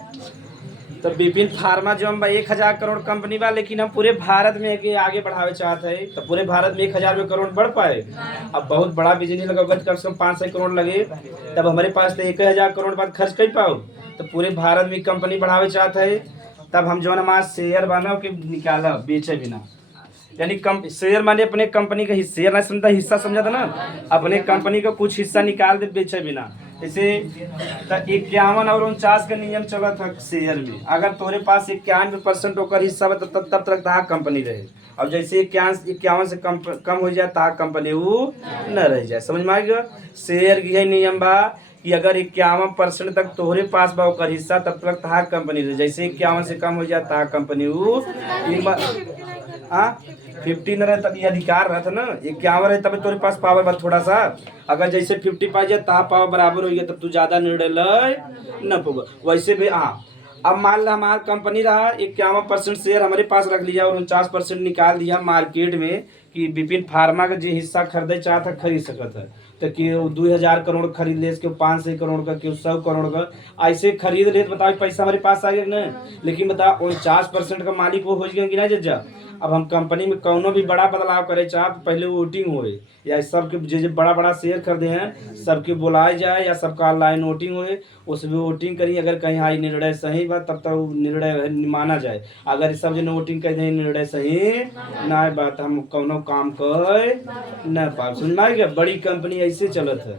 तो बिपिन फार्मा जो हम 1000 करोड़ कंपनी बा, लेकिन हम पूरे भारत में के आगे बढ़ावे चाहते हैं। तो पूरे भारत में 1000 करोड़ बढ़ पाए। अब बहुत बड़ा बिजनेस लगा, कम से कम 500 करोड़ लगे, तब हमारे पास तो 1000 करोड़ बाद खर्च कर पाओ। तो पूरे भारत में कंपनी बढ़ावे चाहते हैं। तब हम जो हमारा शेयर बना के निकाला, बेचे बिना, यानी शेयर माने अपने कंपनी का शेयर ना समझता, हिस्सा समझा था ना, अपने कंपनी का कुछ हिस्सा निकाल दे बेचे बिना। जैसे 51 और 49 का नियम चला था शेयर में, अगर तोरे पास 91% होकर हिस्सा तब तक तहा कंपनी रहे। अब जैसे 51 से कम हो जाए तहा कंपनी वो न रह जाए। समझ में आएगा? शेयर की है नियम बा कि अगर 51% तक तोहरे पास बा ओकर हिस्सा, तब तक तहा कंपनी रहे। जैसे 51 से कम हो जाए तहा कंपनी वो 50 न रहे तब ये अधिकार रहता ना, 51 रहे तब तोरे पास पावर बा थोड़ा सा। अगर जैसे 50 पा जाए तहा पावर बराबर हो गया, तब तू ज्यादा निर्णय ले न पोगा। वैसे भी अब मान ला हमारा कंपनी रहा 51% शेयर हमारे पास रख लिया और 49% निकाल दिया मार्केट में कि बिपिन फार्मा का जो हिस्सा खरीदे चाहता खरीद सकता है। तो क्यों 2000 करोड़ खरीद ले, क्यों 500 करोड़ का, क्यों 100 करोड़ का, ऐसे खरीद ले। तो बताओ पैसा हमारे पास आ गया ना। लेकिन बताओ 49% का मालिक वो हो गया कि ना जज्जा। अब हम कंपनी में कौनो भी बड़ा बदलाव करे चाह तो पहले वोटिंग होए, या सबके जो बड़ा शेयर खरीदे हैं सबके बुलाए जाए, या सबका ऑनलाइन वोटिंग होए, उसमें वोटिंग करी। अगर कहीं हाई निर्णय सही बा तब तक निर्णय माना जाए। अगर सब जन वोटिंग कर दें निर्णय सही ना बात, हम कौनो काम कर न पाए। सुनना है क्या? बड़ी कंपनी ऐसे चलत है।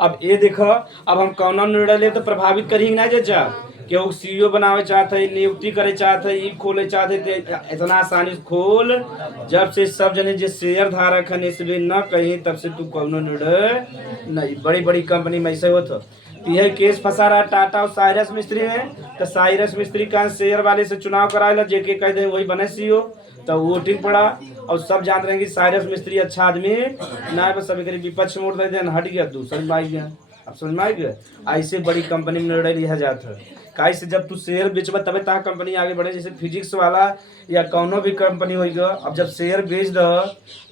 अब ये देखो, अब हम कौनो निर्णय ले तो प्रभावित करेंगे ना जज्जा, केहू सीईओ बनावे चाहते है, नियुक्ति करे चाहते है, ई खोले चाहते थे, इतना आसानी से खोल। जब से सब जने जो शेयर धारक है इसलिए न कहीं तब से तू कौनो निर्णय नहीं। बड़ी बड़ी कंपनी में ऐसे होता। यह केस फंसा रहा टाटा और साइरस मिस्त्री में, तो साइरस मिस्त्री का शेयर वाले से चुनाव कराएला, जेके कह दे वही बने सीईओ, तो वोटिंग पड़ा और सब जान रहे हैं कि साइरस मिस्त्री अच्छा आदमी ना, बस सभी विपक्ष मोड़ दे देन हट गया, दूसरा में आ गया। अब समझ में आ गया। ऐसे बड़ी कंपनी में निर्णय लिया जाता है। काहे से जब तू शेयर बेचबा तबे तहाँ कंपनी आगे बढ़े। जैसे फिजिक्स वाला या कौनो भी कंपनी होगा, अब जब शेयर बेच दह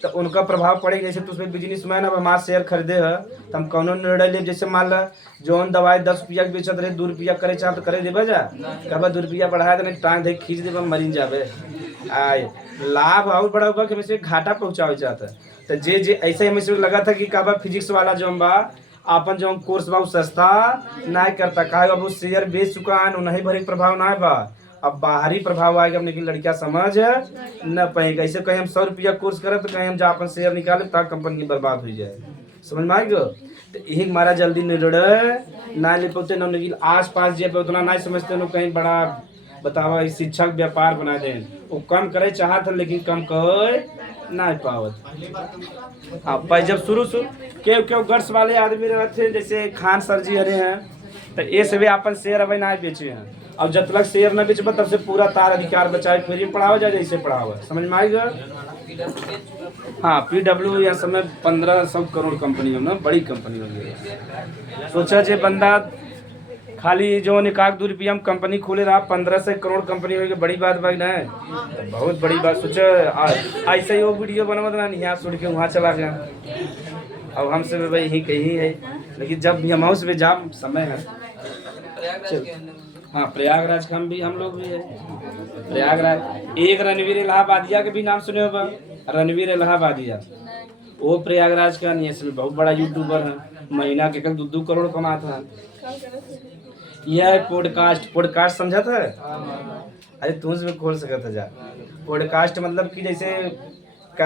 तो उनका प्रभाव पड़ेगा। जैसे तू उसमें बिजनेसमैन अब हमारा शेयर खरीदे है तो हम कौनो निर्णय ले, जैसे मान ला जौन दवाई 10 रुपया के बेचत रहे 2 रुपया करे चाह तो करे देबा जा, कब 2 रुपया बढ़ाया तो नहीं टांग दे खींच देबा मरीन जाबे। आए लाभ और बड़ा हुआ कि हमें से घाटा पहुंचावे जाता है। तो जे जे ऐसे हमें से लगा था कि कब फिजिक्स वाला जो बा आपन जो कोर्स बा सस्ता नहीं करता, काहे अब शेयर बेच चुका है, नहीं भरे प्रभाव ना बा। अब बाहरी प्रभाव आएगा अपने की लड़कियां समझ न पाएगा। ऐसे कहीं हम 100 रुपया कोर्स करें तो कहीं हम जा अपन शेयर निकाले तब कंपनी बर्बाद हो जाए। समझ में आएगा। तो यही हमारा जल्दी निर्णय ना ले पाते न आस पास जे पे उतना नहीं समझते न, कहीं बड़ा बतावा शिक्षक व्यापार बना दे वो कम करे चाहत लेकिन कम कर ना पावत। अब जब शुरू क्यों क्यों गर्स वाले आदमी रहते जैसे खान सर जी हरे हैं, तो ये सभी अपन शेयर अभी ना बेचे हैं। अब जब तक शेयर न बेचबा तब से पूरा तार अधिकार बचाए फ्री में पढ़ावा जाए जैसे पढ़ावा। समझ में आएगा। हाँ PW या समय 1500 करोड़ कंपनी हो ना, बड़ी कंपनी होगी। सोचा जे बंदा खाली जो निकाक 2 रुपया में कंपनी खोले रहा 1500 करोड़ कंपनी होगी, बड़ी बात भाई ना, बहुत बड़ी बात। सोचा ऐसे ही वो वीडियो बनवा देना यहाँ सुन के वहाँ चला गया। अब हमसे भाई यही कही है, लेकिन जब भी हम हाउस में जाम समय है। हाँ प्रयागराज का हम लोग भी है। प्रयागराज एक रणवीर इलाहाबादिया के भी नाम सुने होगा, रणवीर इलाहाबादिया वो प्रयागराज का नहीं है, बहुत बड़ा यूट्यूबर है, महीना के 2-2 करोड़ कमाता है। यह पॉडकास्ट समझा था। अरे तू उसमें खोल सकता था जा। पॉडकास्ट मतलब कि जैसे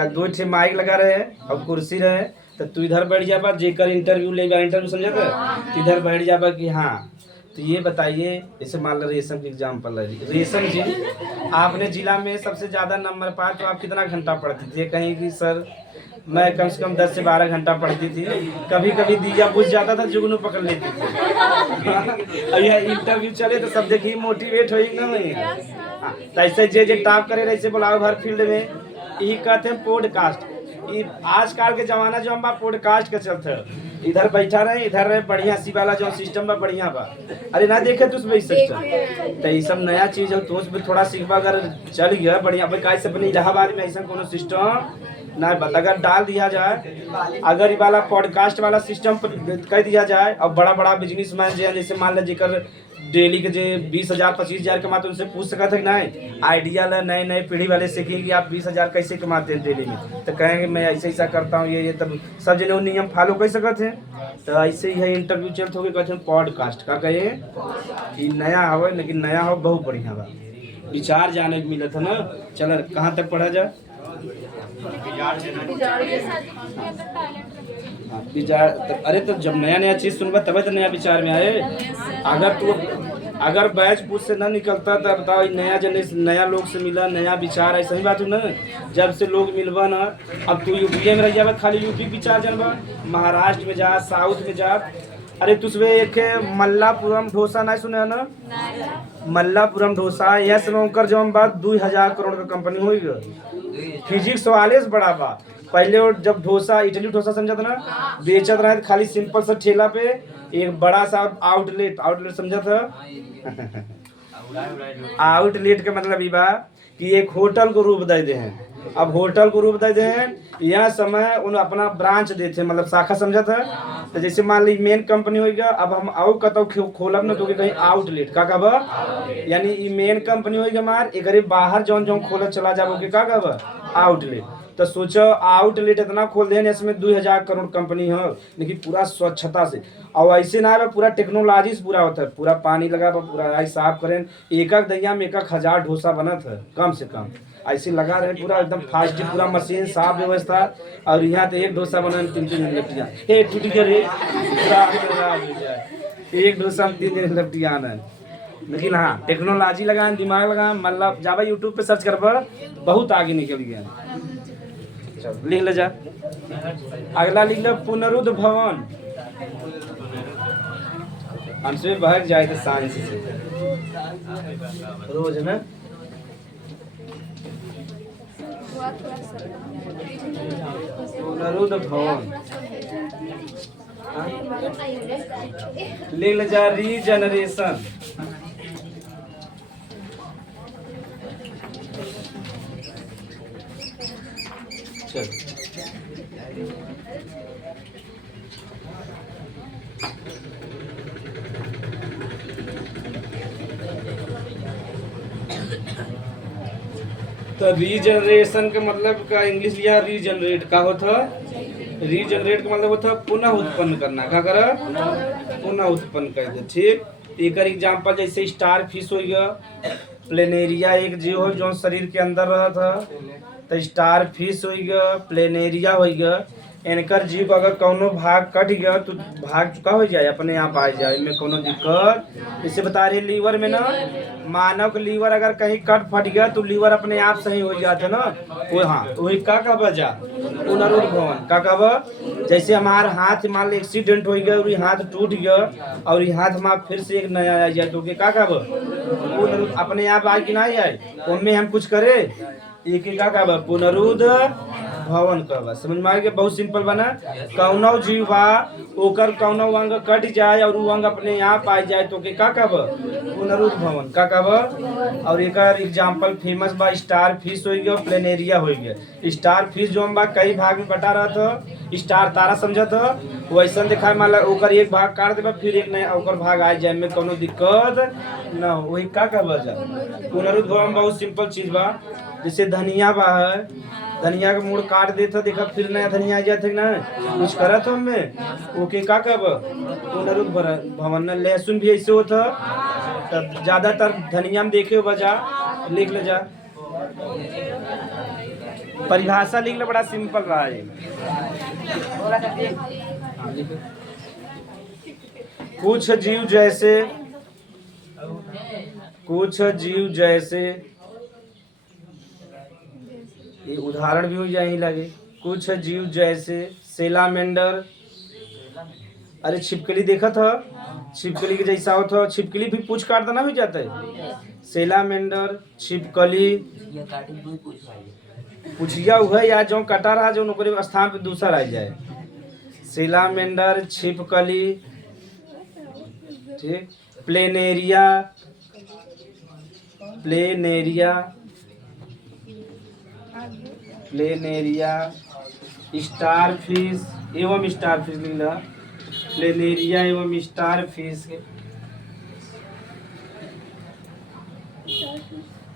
2 ठे माइक लगा रहे और कुर्सी रहे, तो तू इधर बैठ जाबा जेकर इंटरव्यू लेगा, इंटरव्यू समझा था, इधर बैठ जाबा कि हाँ तो ये बताइए, जैसे मान लो रेशम की एग्जाम्पल है। रेशम जी आपने जिला में सबसे ज्यादा नंबर पाया तो आप कितना घंटा पढ़ती थी? कहीं कि सर मैं कम से कम 10 से 12 घंटा पढ़ती थी। कभी कभी दिया बुझ जाता था, जुगनू पकड़ लेती थी। और यह इंटरव्यू चले तो सब देखिए मोटिवेट हो ना नहीं। ऐसे जे टॉप करे ऐसे बुलाओ हर फील्ड में, यही कहते हैं पॉडकास्ट। आजकल के जमाना जो हम पॉडकास्ट के चलते इधर बैठा रहे इधर रहे, बढ़िया सी वाला जो सिस्टम बा बढ़िया बा। अरे ना देखे तो उसमें सिस्टम तो ये सब नया चीज है, तो उसमें थोड़ा सीखबा अगर चल गया बढ़िया। भाई कैसे बनी इलाहाबाद में ऐसा कोनो सिस्टम ना बता, अगर डाल दिया जाए, अगर ये वाला पॉडकास्ट वाला सिस्टम कर दिया जाए और बड़ा बड़ा बिजनेसमैन जो है जैसे मान लीजिए कर डेली के जो 20,000 25,000 कमाते उनसे पूछ सकते हैं नहीं आइडिया ला, नए नए पीढ़ी वाले सीखेंगे कि आप 20,000 कैसे कमाते हैं डेली में, तो कहेंगे मैं ऐसा ऐसा करता हूँ ये तब सब जने नियम फॉलो कर सकते हैं। तो ऐसे ही है इंटरव्यू चलते हो कहते हैं पॉडकास्ट का कहे कि नया हो, लेकिन नया हो बहुत बढ़िया बा, विचार जाने को मिला था ना। चल कहाँ तक पढ़ा जाए? अरे तो जब नया नया चीज सुनबा तबे तो नया विचार में आए। अगर बैच पूछ से ना निकलता तो बताओ नया जनरेशन नया लोग से मिला नया विचार है, सही बात है ना। जब से लोग मिलबा ना, अब तू यूपी में रह जाबा खाली यूपी विचार जानबा, महाराष्ट्र में जा साउथ में जा। अरे तुझे एक मल्लापुरम डोसा नहीं सुने ना? मल्लापुरम डोसा यह सब जो हम बात 2,000 करोड़ का कंपनी होगी। फिजिक्स वाले से बड़ा बा। पहले जब डोसा इडली डोसा समझा था ना, बेचत रहे खाली सिंपल सा ठेला पे एक बड़ा सा आउटलेट समझा था। आउटलेट का मतलब ये बा कि एक होटल को रूप दे दे हैं। अब होटल को रूप दे दे हैं, यह समय उन अपना ब्रांच देते हैं, मतलब शाखा समझा था। तो जैसे मान ली मेन कंपनी होगा, अब हम आओ कतो खोलब ना तो कहीं आउटलेट का कहब, यानी मेन कंपनी होगा हमार एक बाहर जौन जौन खोलत चला जाबोगे का कहब आउटलेट। तो सोचो आउटलेट इतना खोल दे इसमें 2,000 करोड़ कंपनी हो, लेकिन पूरा स्वच्छता से और ऐसे ना है पूरा टेक्नोलॉजी से पूरा होता है, पूरा पानी लगा पूरा साफ करें, एक दैया में 1,000 डोसा बना था कम से कम, ऐसे लगा रहे पूरा एकदम फास्ट, पूरा मशीन साफ व्यवस्था। और यहाँ तो एक डोसा बना 3-3 लपटियाँ टूट गए, एक डोसा में 3 लपटियाँ आना। लेकिन हाँ टेक्नोलॉजी लगाएं, दिमाग लगाएं, मतलब जावा यूट्यूब पे सर्च करबा बहुत आगे निकल गया। चल लिख ले जा। अगला लिख ले पुनरुद्ध भवन। हमसे बहक जाए तो साइंस से रोज में पुनरुद्ध भवन लिख ले जा रीजनरेशन। चल तो रीजनरेशन का मतलब का इंग्लिश लिया रीजनरेट का होता। रीजनरेट का मतलब होता पुनः उत्पन्न करना। क्या कर पुनः उत्पन्न कर दे। ठीक एक एग्जांपल जैसे स्टार फिश हो गया, प्लेनेरिया एक जीव हो जो शरीर के अंदर रहा था, तो स्टार फिश हो गया, प्लेनेरिया हो गया। इनकर जीव अगर कोनो भाग कट गया तो भाग चुका हो जाए, अपने आप आ जाए, इनमें कोनो दिक्कत। इसे बता रहे लीवर में ना, मानव का लीवर अगर कहीं कट फट गया तो लीवर अपने आप सही हो जाते ना। वो हाँ वही का कहब जा पुनरुद्ध भवन का कहब। जैसे हमारे हाथ मान लो एक्सीडेंट हो गया और ये हाथ टूट गया और ये हाथ हमारा फिर से एक नया आ जाए तो का कहब पुनरुद्ध। अपने आप आए कि ना आए, उनमें हम कुछ करे एक का कहब पुनरुद्ध भवन कहब। समझ में आ गया। बहुत सिंपल बना। कौनो जीव बा ओकर कौनो अंग कट जाए और वो अंग अपने आप आ जाए तो का कहब पुनरुद्ध भवन का कहब। और एक एग्जांपल फेमस बा स्टार फिश हो गया, प्लेनेरिया हो गया। स्टार फिश जो बा कई भाग में बटा रहा था, स्टार तारा समझत हो वैसा दिखाए मान ओकर एक भाग काट देबा फिर एक नया ओकर भाग आ जाए में कोनो दिक्कत ना हो, वही का कहब जा पुनरुद्ध भवन। बहुत सिंपल चीज बा। जैसे धनिया बा है, धनिया का मूड काट देता देखा फिर नया धनिया आ जाते ना, कुछ करत हो में ओके का कहब पुनरुद्ध भवन। लहसुन भी ऐसे होता, तब ज्यादातर धनिया में देखे हो बजा लिख ले जा। परिभाषा लिख ले, बड़ा सिंपल रहा है। कुछ जीव जैसे ये उदाहरण भी हो जाए लगे। कुछ जीव जैसे सेलामेंडर, अरे छिपकली देखा था, छिपकली के जैसा होता, छिपकली भी पूछ काट देना हो जाता है। सेलामेंडर, छिपकली, पुछिया हुआ या जो कटा रहा जो नौकरी स्थान पे दूसरा आ जाए। सेलामेंडर, छिपकली, ठीक। प्लेनेरिया, स्टारफिश एवं स्टारफिश लिखला। प्लेनेरिया एवं स्टारफिश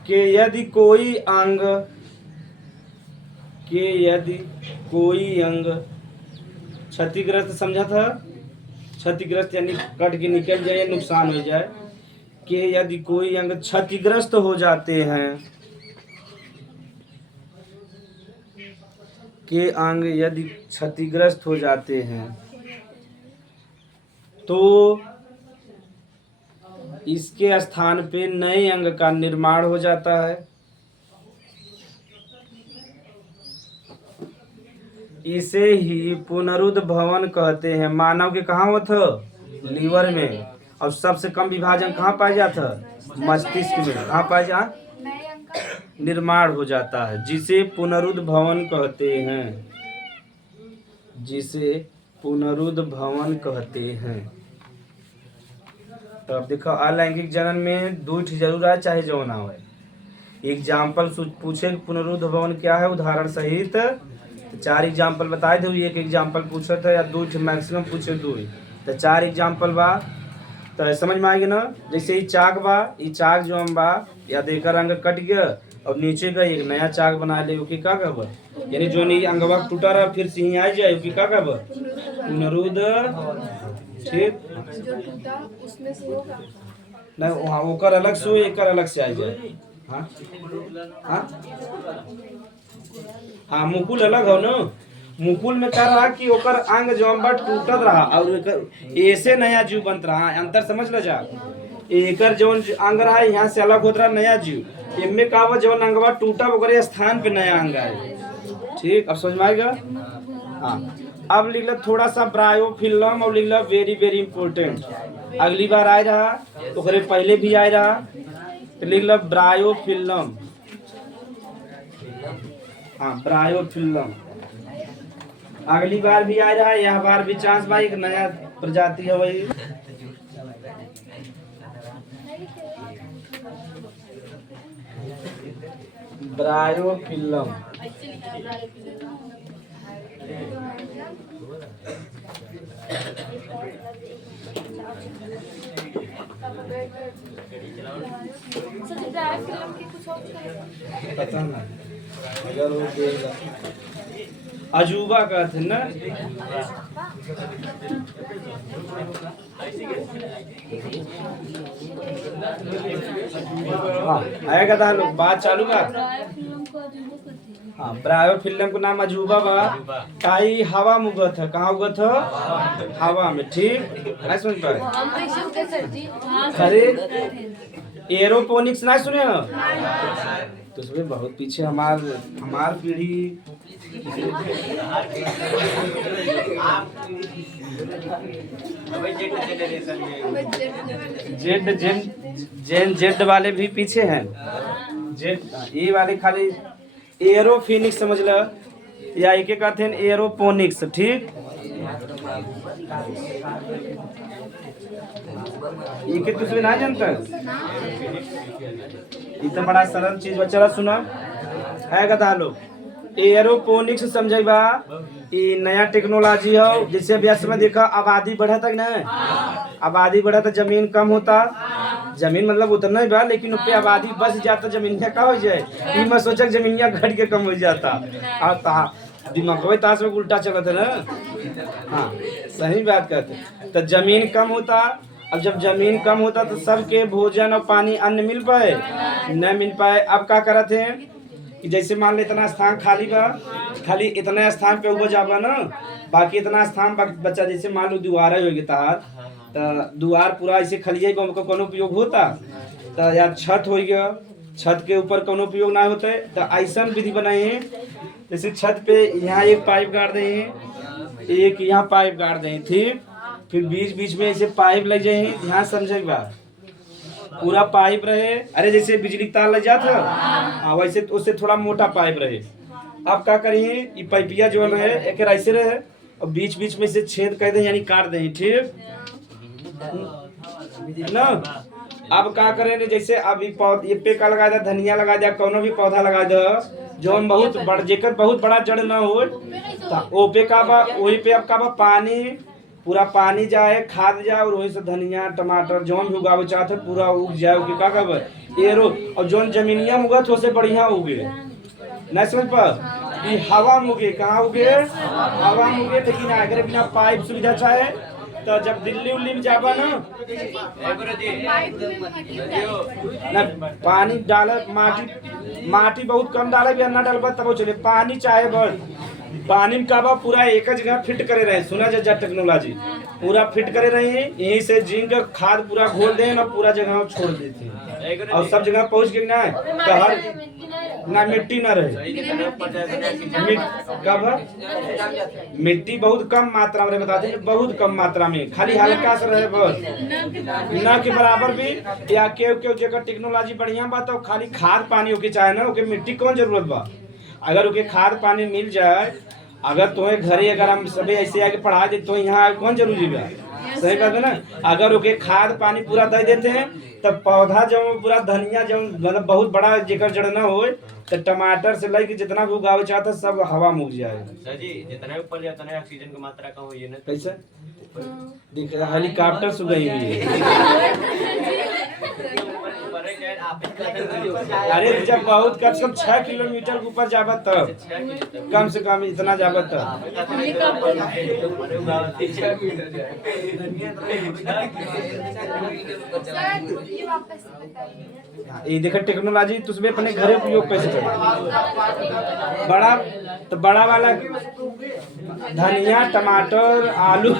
के यदि कोई अंग क्षतिग्रस्त, समझा था क्षतिग्रस्त यानी कट के निकल जाए, नुकसान हो जाए। कि यदि कोई अंग क्षतिग्रस्त हो जाते हैं, के अंग यदि क्षतिग्रस्त हो जाते हैं तो इसके स्थान पे नए अंग का निर्माण हो जाता है। इसे ही पुनरुद्ध भवन कहते हैं। मानव के कहाँ होता लीवर में, और सबसे कम विभाजन कहाँ पाया जाता मस्तिष्क में। कहाँ पाया जा निर्माण हो जाता है, जिसे पुनरुद्ध भवन कहते हैं। जिसे पुनरुद्ध भवन कहते हैं। तो अब देखो अलैंगिक जनन में दो जरूर है, चाहे जो ना हो। एग्जाम्पल पूछे पुनरुद्ध भवन क्या है उदाहरण सहित, तो 4 एग्जाम्पल बताए थे। एक एग्जाम्पल पूछा था या 2 मैक्सिमम पूछे 2, तो 4 एग्जाम्पल बा। तो समझ में आएगी ना। जैसे ये चाक बा, ये चाक जो हम बा या देकर अंग कट गया और नीचे का एक नया चाक बना ले, ओके का कहब। यानी जो नहीं अंगवा टूटा रहा फिर से ही आ जाए, ओके का कहब पुनरुद्ध। ठीक नहीं वहाँ ओकर अलग से हो, एकर अलग से आ जाए। हाँ हाँ मुकुल अलग हो ना। मुकुल में क्या रहा कि ओकर अंग जो बा टूटत रहा और ऐसे नया जीव बनत रहा। अंतर समझ ल जा। एकर जौन अंग रहा है यहाँ से अलग होत रहा नया जीव, इनमें का हुआ जौन अंगवा टूटा ओकरे स्थान पे नया अंग आए। ठीक, अब समझ में आएगा। हाँ, अब लिख लो थोड़ा सा ब्रायोफिल्म और लिख लो वेरी वेरी इंपॉर्टेंट। अगली बार आए रहा तो ओकरे पहले भी आए रहा, तो लिख लो ब्रायोफिल्म। हाँ, ब्रायोफिल्म अगली बार भी आ रहा है, यह बार भी चांस भाई एक नया प्रजाति है वही। ब्रायोफिल्म पता नहीं, अगर वो देगा अजूबा का थे ना। हाँ आएगा था लोग बात चालू बा। हाँ, ब्रायोफिल्म को नाम अजूबा बा। काई हवा में उगत है, कहाँ उगत है? हवा में। ठीक, नहीं सुन पाए? अरे एरोपोनिक्स ना सुने हो तो उसमें बहुत पीछे हमार पीढ़ी जेड वाले भी पीछे हैं। जेड ये वाले खाली एरोफिनिक्स समझ लो, या एक कहते हैं एरोपोनिक्स। ठीक, ये के दूसरे ना जानता इतना बड़ा सरल चीज बच्चा सुना है कथा लोग। एरोपोनिक्स समझे बा, ये नया टेक्नोलॉजी हो। जैसे अभ्यास में देखा आबादी बढ़ा तक ना, आबादी बढ़ा तो जमीन कम होता, जमीन मतलब उतना ही बा लेकिन उस पे आबादी बस जाता, जमीन क्या हो जाए ये मैं सोचा जमीनिया घट के कम हो जाता। और दिमाग ताश में उल्टा चलता ना। हाँ सही बात कहते, तो जमीन कम होता। अब जब जमीन कम होता तो सबके भोजन और पानी अन्न मिल पाए, न मिल पाए। अब क्या करते हैं कि जैसे मान लो इतना स्थान खाली बा, खाली इतना स्थान पे उपज आवा ना, बाकी इतना स्थान बच्चा जैसे मान लो दुआर हो गया तो दुआर पूरा ऐसे खलिए को कोनो उपयोग होता, तो या छत हो गया, छत के ऊपर कोनो उपयोग ना होता है। तो ऐसा विधि बनाए हैं जैसे छत पे यहाँ एक पाइप गाड़ दे, एक यहाँ पाइप गाड़ दे। ठीक, फिर बीच बीच में ऐसे पाइप लग जाए, ध्यान समझे बात, पूरा पाइप रहे। अरे जैसे बिजली तार लग जाता हाँ, वैसे तो उससे थोड़ा मोटा पाइप रहे। अब क्या करिए, ये पाइपिया जो रहे एक ऐसे रहे और बीच बीच में से छेद कर दे यानी काट दे। ठीक ना। अब क्या करें, जैसे अब ये पे का लगा दिया, धनिया लगा दिया, कोनो भी पौधा लगा दिया जो बहुत बड़ा जेकर बहुत बड़ा जड़ ना हो, तो ओपे का बा वही पे अब का बा पानी, पूरा पानी जाए, खाद जाए, और वही से धनिया टमाटर जो भी उगावे चाहते पूरा उग जाए। क्या कहब एरो, और जो जमीनिया उगत हो से बढ़िया उगे। नहीं समझ पा, ये हवा में उगे, कहाँ उगे? हवा में उगे। लेकिन अगर बिना पाइप सुविधा चाहे तो जब दिल्ली उल्ली में जाबा ना पानी डाले, माटी बहुत कम डाले भी ना डालबा तब चले। पानी चाहे बस पानी में काबा पूरा एक जगह फिट करे रहे। सुना जा टेक्नोलॉजी पूरा फिट करे रहे, यहीं से जिंक खाद पूरा घोल दे ना, पूरा जगह छोड़ देते और सब जगह पहुंच गए ना, तो हर ना मिट्टी ना रहे। मिट्टी बहुत कम मात्रा में बताते हैं, बहुत कम मात्रा में, खाली हल्का सा रहे बस, ना के बराबर भी। या केव जगह टेक्नोलॉजी बढ़िया बा तो खाली खाद पानी ओके चाहे ना, ओके मिट्टी कौन जरूरत बा। अगर ओके खाद पानी मिल जाए, अगर तुम्हें घरे अगर हम सभी ऐसे आके पढ़ा दे तो यहाँ कौन जरूरी बा। सही बात है ना। अगर ओके खाद पानी पूरा दे देते हैं तब पौधा जब पूरा धनिया जब मतलब बहुत बड़ा जेकर जड़ ना हो, तो टमाटर से लेके जितना भी उगावे चाहता सब हवा में उग जाएगा। सर जी जितना ऊपर जाता है ऑक्सीजन की मात्रा कम हुई है ना। कैसे देख हेलीकॉप्टर से गई हुई है। अरे जब बहुत कम से कम 6 किलोमीटर के ऊपर जाबत तब कम से कम इतना जाबत तब सर ये वापस से बताइए। ये देखो टेक्नोलॉजी तुझमें अपने घरे उपयोग कैसे कर बड़ा तो बड़ा वाला धनिया टमाटर आलू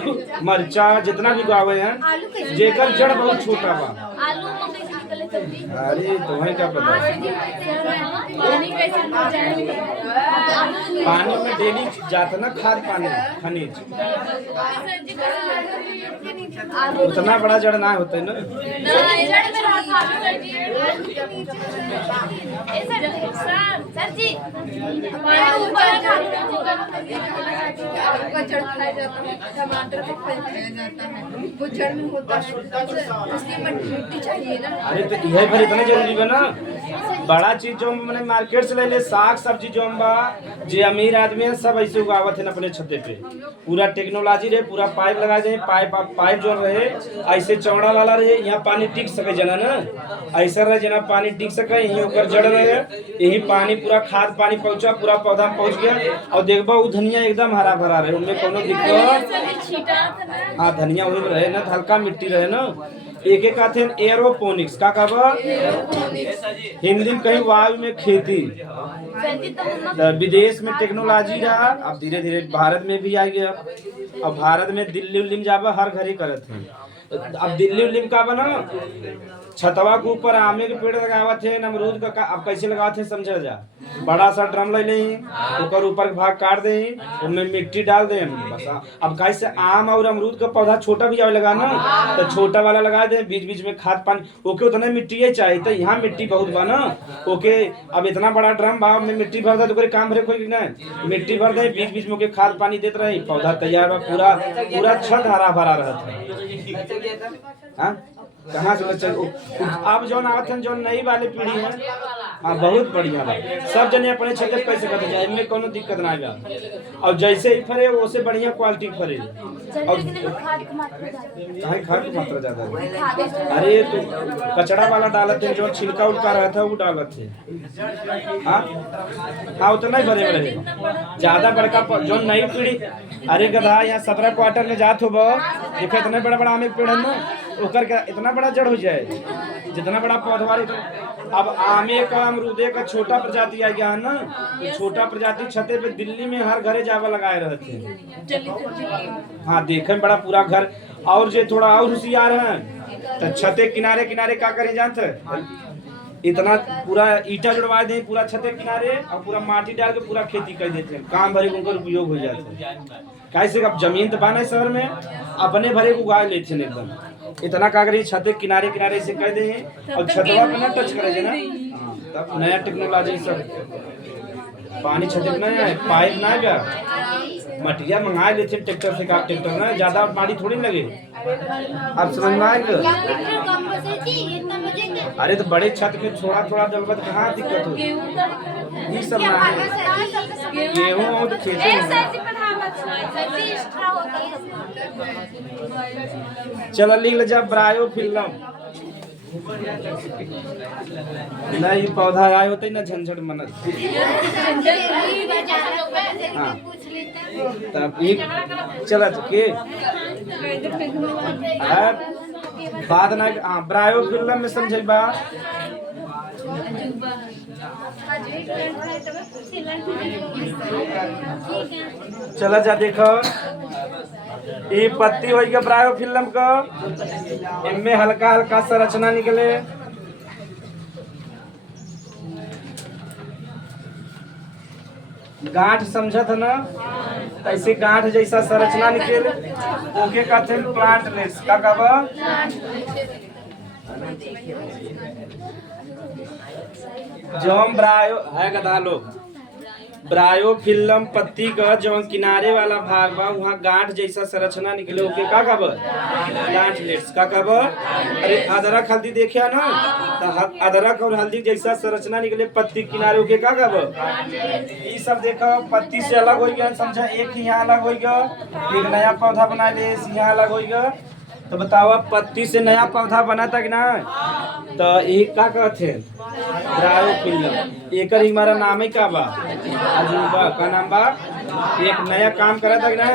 मरचा जितना भी उगावे हैं आलू कैसे जेकर जड़ बहुत छोटा बा। आलू मकई की निकले सब्जी अरे तुम्हें क्या पता पानी कैसे हो जाएगा? पानी में डेली जाता ना खाद पानी खनिज उतना बड़ा जड़ ना होता है ना। सर जी का जड़ खाया जाता है, टमाटर का फल खाया जाता है, वो जड़ में होता है, इसलिए मिट्टी चाहिए ना। अरे तो यही फिर इतना जरूरी बा ना। बड़ा चीज जो मैंने मार्केट से ले ले साग सब्जी जो बा जे अमीर आदमी है सब ऐसे उगावत है अपने छते पे। पूरा टेक्नोलॉजी रहे, पूरा पाइप लगा दे, पाइप जो रहे ऐसे चौड़ा वाला रहे, यहाँ पानी टिक सके जना ना ऐसा रहे जना पानी टिक सके, यही ओकर जड़ रहे, यही पानी पूरा खाद पानी पहुंचा पूरा पौधा में पहुंच गया। और देखबा वो धनिया एकदम हरा भरा रहे, उनमें कोनो दिक्कत। हाँ धनिया वही में रहे ना, हल्का मिट्टी रहे ना। एक एक आते हैं एरोपोनिक्स का कहबा हिंदी में कहीं वायु में खेती। विदेश में टेक्नोलॉजी रहा, अब धीरे धीरे भारत में भी आ गया। अब भारत में दिल्ली उल्ली में जाबा हर घर ही करत है। अब दिल्ली उल्ली में का बना छतवा के ऊपर आमे के पेड़ लगावत है, अमरूद का अब कैसे लगावत है समझा जा। बड़ा सा ड्रम ले लें, ऊपर ऊपर भाग काट दें, उनमें मिट्टी डाल दें बस। अब कैसे आम और अमरूद का पौधा छोटा भी आवे लगा ना तो छोटा वाला लगा दें, बीच बीच में खाद पानी ओके उतना मिट्टी ही चाहिए। तो यहाँ मिट्टी बहुत बा ना ओके। अब इतना बड़ा ड्रम बा में मिट्टी भर दे तो काम भरे कोई ना मिट्टी भर दे, बीच बीच में ओके खाद पानी देते रहे, पौधा तैयार बा, पूरा पूरा छत हरा भरा रहता है। कहाँ से बच्चा अब जो आवत है जो नई वाली पीढ़ी है हाँ बहुत बढ़िया बा। सब जने अपने क्षेत्र कैसे करते जाए, इनमें कोनो दिक्कत ना बा। और जैसे ही फरे वैसे बढ़िया क्वालिटी फरे। और खाद की मात्रा ज्यादा है। अरे तो कचड़ा वाला डालत है, जो छिलका उलका रहा था वो डालत है। हाँ उतना ही भरे रहे ज्यादा बड़का जो नई पीढ़ी। अरे गधा यहाँ 17 क्वार्टर में जात हो देखो इतने बड़ा बड़ा आम एक पेड़ है ना ओकर का इतना बड़ा जड़ हो जाए जितना बड़ा पौधा। अब आमे का अमरूदे का छोटा प्रजाति आ गया है ना, तो छोटा प्रजाति छते पे दिल्ली में हर घरे जावा लगाए रहते हैं। हाँ देखे बड़ा पूरा घर। और जो थोड़ा और होशियार हैं तो छते किनारे किनारे क्या करें जानते इतना पूरा ईटा जुड़वा दें पूरा छते किनारे और पूरा माटी डाल के पूरा खेती कर देते हैं, काम भरे उनका उपयोग हो जाता है। कैसे अब जमीन तो बाना शहर में अपने भरे उगा लेते हैं एकदम। इतना कागरी छते किनारे किनारे से कर दे और छतवा पे ना टच करे ना तब नया टेक्नोलॉजी सब पानी छते ना है पाइप ना गया मटिया मंगा लेते ट्रैक्टर से का ट्रैक्टर ना ज्यादा पानी थोड़ी लगे। अब समझ में आएगा। अरे तो बड़े छत पे थोड़ा थोड़ा डलबत कहाँ दिक्कत हो ये सब ना गेहूँ और तो चल लिख जा ब्रायो फिल्म नहीं पौधा आए होते ना झंझट मनत। हाँ तब एक चला के बात ना हाँ ब्रायो फिल्म में समझे बा। चला जा देखो ये पत्ती हो गया ब्रायो फिल्म का, इनमें हल्का हल्का संरचना निकले। गांठ समझत है ना ऐसे गांठ जैसा संरचना निकले ओके कहते हैं प्लांट लेस का कहबा। जो हम ब्रायो है गधा लोग ब्रायो फिल्म पत्ती का जो किनारे वाला भाग बा वहाँ गांठ जैसा संरचना निकले ओके का कहबा प्लांट लेस का कहबा। अरे अदरक हल्दी देखे ना तो अदरक और हल्दी जैसा संरचना निकले पत्ती किनारे ओके का कहबा। ये सब देखो पत्ती से अलग हो गया समझा, एक यहाँ अलग हो गया एक नया पौधा बना ले यहाँ अलग हो गया। तो बताओ पत्ती से नया पौधा बना था कि ना, तो एक का कहते ब्रायोफिल्म। एकर ही हमारा नाम ही का बा अजूबा। का नाम बा? एक नया काम करा था कि ना,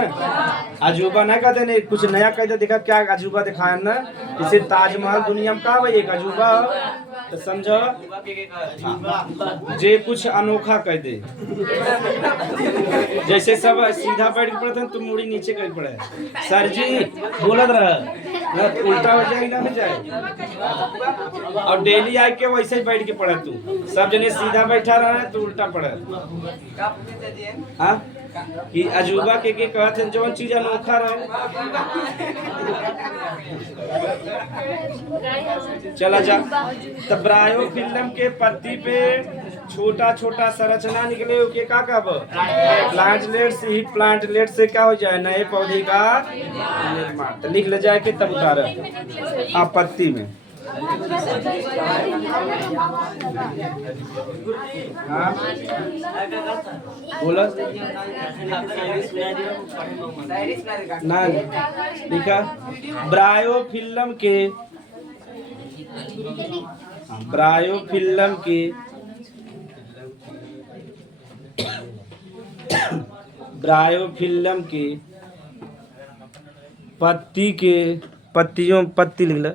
अजूबा ना कहते नहीं, कुछ नया कहते देखा क्या अजूबा दिखाया ना। जैसे ताजमहल दुनिया में का भाई एक अजूबा, तो समझो जे कुछ अनोखा कह दे। जैसे सब सीधा बैठ के पढ़ते हैं, तुम मुड़ी नीचे कर पड़े सर जी बोलत रह, उल्टा हो जाए ना हो जाए। और डेली आके वैसे ही बैठ के पढ़े तू, सब जने सीधा बैठा रहे तो उल्टा पढ़े। हाँ कि अजूबा के कहते हैं जो चीज अनोखा रहे। चला जा। तो ब्रायोफिल्म के पत्ती पे छोटा छोटा संरचना निकले के का कहब प्लांटलेट से। ही प्लांटलेट से क्या हो जाए नए पौधे का निर्माण। तो लिख ले जाए के तब उतार पत्ती में। हाँ बोला ना लिखा ब्रायोफिल्म के पत्ती लिख ले।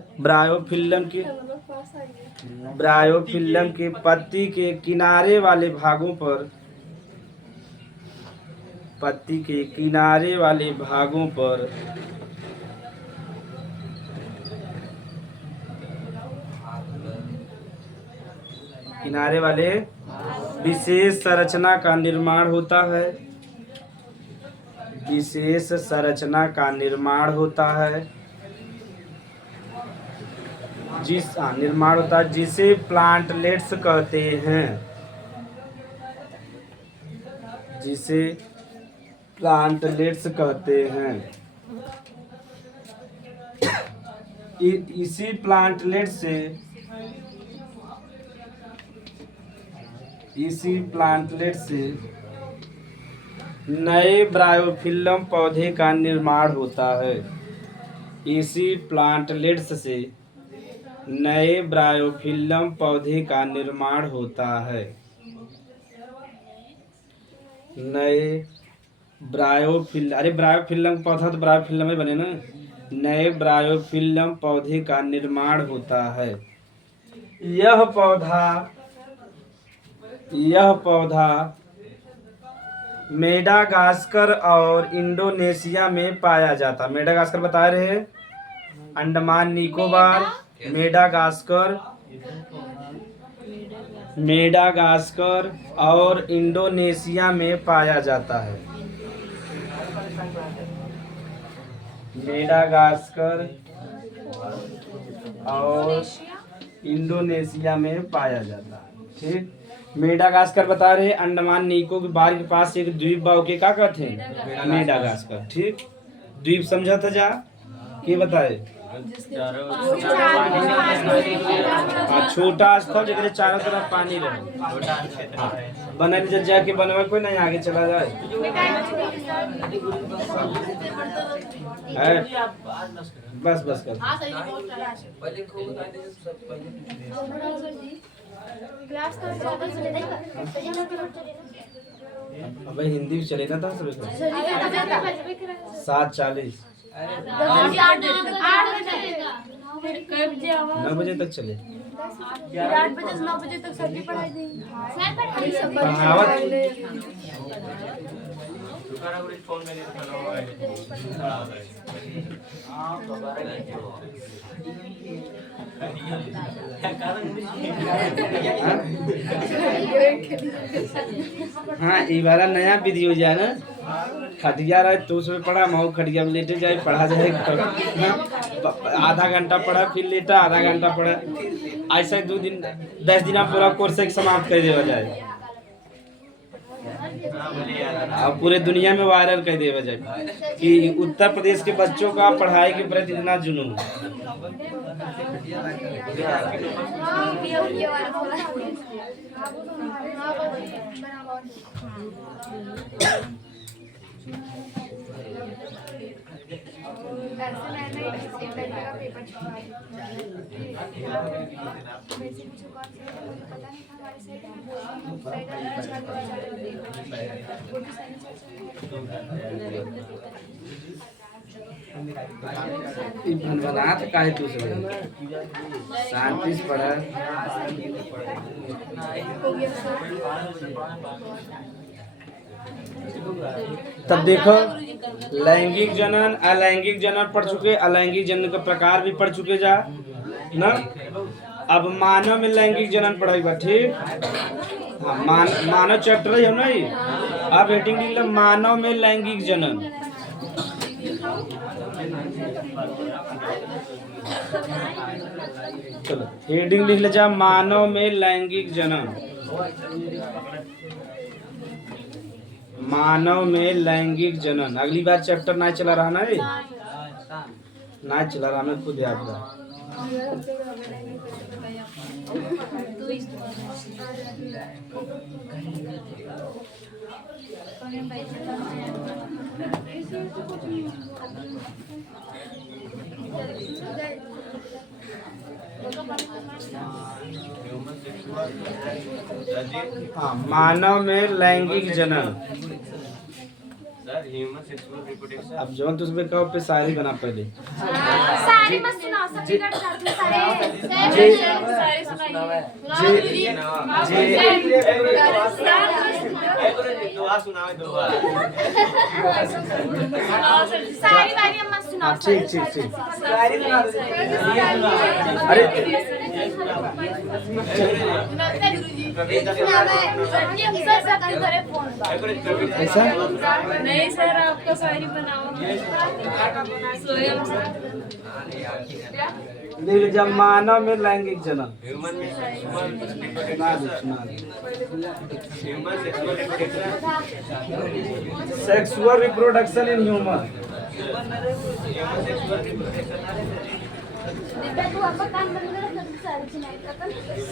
ब्रायोफिल्म के पत्ती के किनारे वाले भागों पर विशेष संरचना का निर्माण होता है। जिसे प्लांटलेट्स कहते हैं। इसी प्लांटलेट से नए ब्रायोफिल्म पौधे का निर्माण होता है। इसी प्लांटलेट्स से नए ब्रायोफिल्म पौधे का निर्माण होता है। ब्रायोफिल्म पौधा तो ब्रायोफिल्म ही बने ना। नए ब्रायोफिल्म पौधे का निर्माण होता है। यह पौधा मेडागास्कर और इंडोनेशिया में पाया जाता। मेडागास्कर बता रहे हैं, अंडमान निकोबार, मेडागास्कर और इंडोनेशिया में पाया जाता है। मेडागास्कर और इंडोनेशिया में पाया जाता है। ठीक, मेडागास्कर बता रहे अंडमान निकोबार के पास एक द्वीप बा के का कहते हैं मेडागास्कर। ठीक, द्वीप समझा था जा के बताए। छोटा स्थल जिसके चारों तरफ पानी रहे। बनल जब जाके बनवा कोई नहीं आगे चला जाए है। बस कर अब हिंदी भी चले ना था सब 7:40 9 बजे तक चले। 8 बजे से 9 बजे तक सभी पढ़ाई देंगे। हाँ ये बारा नया विधि हो जाए ना। खटिया रहे तो उसमें पढ़ा, मऊ खटिया में लेटे जाए पढ़ा जाए। आधा घंटा पढ़ा फिर लेटा, आधा घंटा पढ़ा, ऐसा 2 दिन 10 दिन पूरा कोर्स एक समाप्त कर दिया जाए और पूरे दुनिया में वायरल कर दिया जाए कि उत्तर प्रदेश के बच्चों का पढ़ाई के प्रति इतना जुनून। से मैंने एक लड़के का पेपर छुपा दिया। मेरे से पूछो कौन सा है, मुझे पता नहीं था। हमारे साइड में बोल रही हूँ, साइड में अच्छा वो भी सही बनबनात काहे तू से शांति से पढ़ा। हो गया सर। तब देखो लैंगिक जनन अलैंगिक जनन पढ़ चुके, अलैंगिक जनन का प्रकार भी पढ़ चुके जा ना। अब मानव में लैंगिक जनन पढ़ाई बा, ठीक। हाँ, मानव चैप्टर है नहीं। अब हेडिंग लिख लो मानव में लैंगिक जनन। चलो हेडिंग लिख ले जा मानव में लैंगिक जनन। मानव में लैंगिक जनन। अगली बार चैप्टर ना चला रहा ना, ना चला रहा, मैं खुद याद रहा। हाँ, मानव में लैंगिक जनन। Sir human sexual reproduction. अब जो तुझ पे कहो पे शायरी बना पहले। सारी मत सुनाओ, सब बिगड़ जाते हैं सारे। जी सारे सुनाइए। दुआ सुनाओ, दुआ। सारी बारी मत सुनाओ। ठीक ठीक ठीक। ऐसा नहीं सर, आपका शायरी बनाओ। देख जब मानव में लैंगिक जनन। ह्यूमन में sexual human sexual reproduction. Sexual reproduction in human. Human sexual reproduction.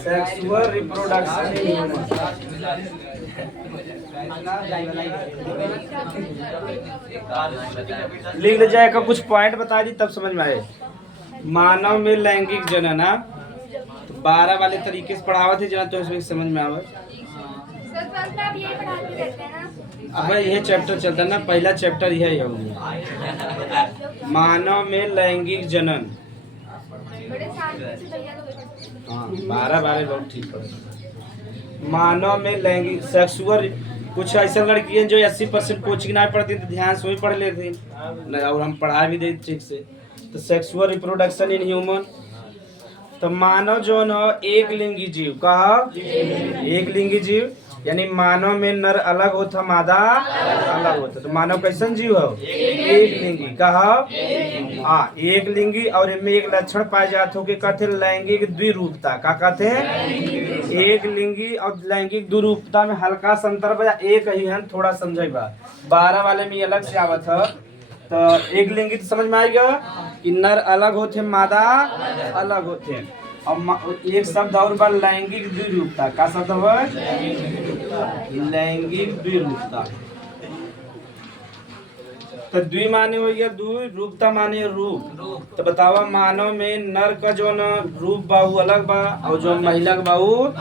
Sexual reproduction in human. लिख ले जाएगा, कुछ पॉइंट बता दी तब समझ में आए। मानव में लैंगिक जनन, तो 12 वाले तरीके से पढ़ावा थे जना तो इसमें समझ में आवे। अब यह चैप्टर चलता ना, पहला चैप्टर यह है मानव में लैंगिक जनन। हाँ 12 बहुत ठीक पढ़े। मानव में लैंगिक सेक्सुअल। कुछ ऐसा लड़की है जो 80% कोचिंग ना पढ़ती तो ध्यान से ही पढ़ लेती और हम पढ़ा भी देते ठीक से। तो सेक्सुअल रिप्रोडक्शन इन ह्यूमन, तो मानव जो न एक लिंगी जीव। कहा एक लिंगी जीव, यानी मानव में नर अलग होता मादा अलग होता। तो मानव कैसन जीव हो? एक लिंगी। कहा हाँ एक लिंगी, और इनमें एक लक्षण पाए जाते हो कि कहते लैंगिक द्विरूपता। का कहते हैं? एक लिंगी और लैंगिक द्विरूपता में हल्का सा अंतर बा, एक ही है, थोड़ा समझेगा। 12 वाले में अलग से आवत है। तो एक लिंगी तो समझ में आएगा कि नर अलग होते मादा अलग होते। और एक शब्द और बा लैंगिक द्विरूपता। का शब्द है? लैंगिक द्विरूपता। तो द्वि माने हो गया द्वि, रूपता माने रूप। तो बतावा मानव में नर का जो न रूप बा वो अलग बा, और जो महिला का बा वो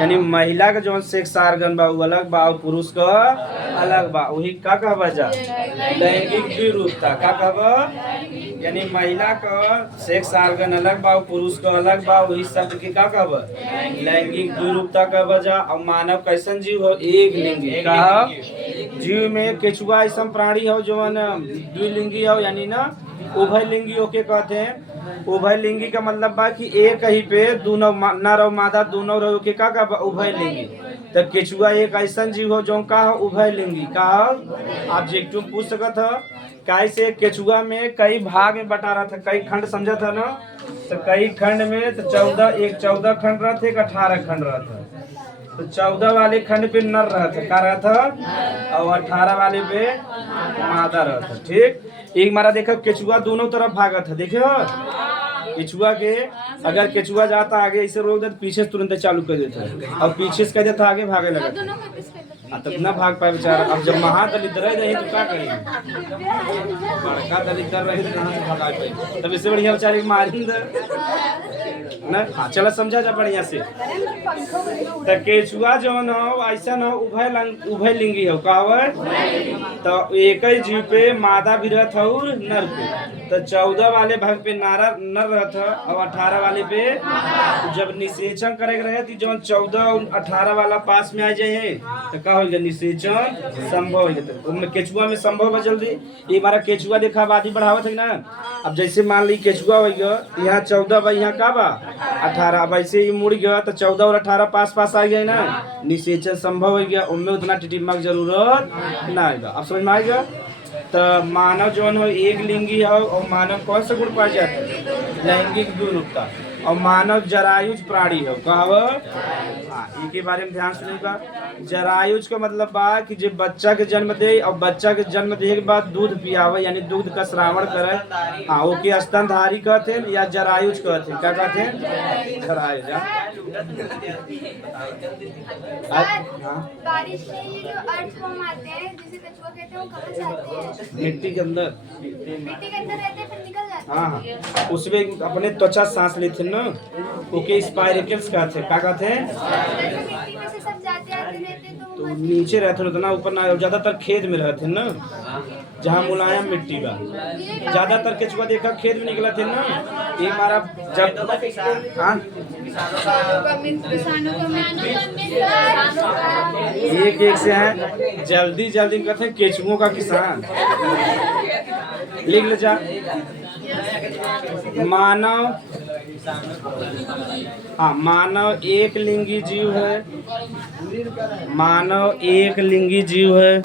यानी महिला का जो सेक्स ऑर्गन बा वो अलग बा, और पुरुष का अलग बा। वही का कहबा जा लैंगिक द्विरूपता। का कहबा यानी महिला का सेक्स ऑर्गन अलग बा, पुरुष का अलग बा। वही शब्द के का कहबा लैंगिक द्विरूपता कहबा जा। और मानव कैसन जीव हो? एक लिंगी। कहा जीव में केचुआ ऐसा प्राणी हो जो द्विलिंगी हो, यानी ना उभय लिंगी होके कहते हैं। उभय लिंगी का मतलब बा कि एक ही पे दोनों नर और मादा दोनों रहो के का उभय लिंगी। तो केचुआ एक ऐसा जीव हो जो का उभय लिंगी। का ऑब्जेक्टिव पूछ सकत है कैसे? केचुआ में कई भाग में बटा रहा था, कई खंड समझा था ना। तो कई खंड में तो 14 खंड रहा था, 18 खंड रहा था। तो 14 वाले खंड पे नर रहा था, का रहा था, और 18 वाले पे मादा रहा था। ठीक, एक मारा देखो केचुआ दोनों तरफ भागा था। देखे हो केचुआ के, अगर केचुआ जाता आगे ऐसे रोक दे तो पीछे से तुरंत चालू कर देता है, और पीछे से कर देता आगे भागे लगा। तब ना भाग पाए बेचारा। अब जब महादलित रही तो क्या करेंगे, बड़का दलित रही तो कहाँ से भगा पाए। तब इससे बढ़िया बेचारे मारिंद ना। हाँ चलो समझा जा बढ़िया से। तो केचुआ जौन हो ऐसा न उभय लिंगी हो कहवत। तो एक ही जीव पे मादा भी रहत और नर पे। तो 14 वाले भाग पे नारा नर रहत और 18 वाले पे जब निषेचन करे रहे तो जौन 14 और 18 वाला पास में आ जाए तो का हो निषेचन संभव हो जाता। उनमें केचुआ में संभव है जल्दी। ये हमारा केचुआ देखा आबादी बढ़ावत है ना। अब जैसे मान ली केचुआ हो गया यहाँ 14 बा यहाँ का बा 18। अब ऐसे ही मुड़ गया तो 14 और 18 पास पास आ गया ना, निषेचन संभव हो गया। उनमें उतना टिटिम्मा की जरूरत ना आएगा। अब समझ में आएगा। तो मानव जो है एक लिंगी है और मानव कौन सा गुण पाया जाता है, लैंगिक द्विरूपता। और मानव जरायुज प्राणी है कहव। हाँ इनके बारे में ध्यान सुनिएगा। जरायुज का मतलब बा कि जब बच्चा के जन्म दे और बच्चा के जन्म दे के बाद दूध पियावे यानी दूध का श्रावण करे। हाँ ओके स्तनधारी कहते हैं या जरायुज कहते हैं। क्या कहते हैं, जरायुज। बारिश से ये जो अर्थ फॉर्म आते हैं जिसे कछुआ कहते हैं वो कहाँ से आते हैं? मिट्टी के अंदर। मिट्टी के अंदर रहते हैं फिर निकल जाते हैं। हाँ उसमें अपने त्वचा सांस लेते हैं ना, ओके स्पाइरिकल्स कहते हैं। क्या कहते हैं, जैसे मिट्टी में से सब जाते आते रहते हैं तो तो नीचे रहते हैं ना, ऊपर ना। ज्यादातर खेत में रहते हैं ना जहाँ मुलायम मिट्टी बा। ज्यादातर केचुआ देखा खेत में निकला थे ना। ये हमारा जब एक से है जल्दी जल्दी कहते हैं केचुओं का किसान। लिख ले जा। मानव, हाँ मानव एक लिंगी जीव है। मानव एक लिंगी जीव है।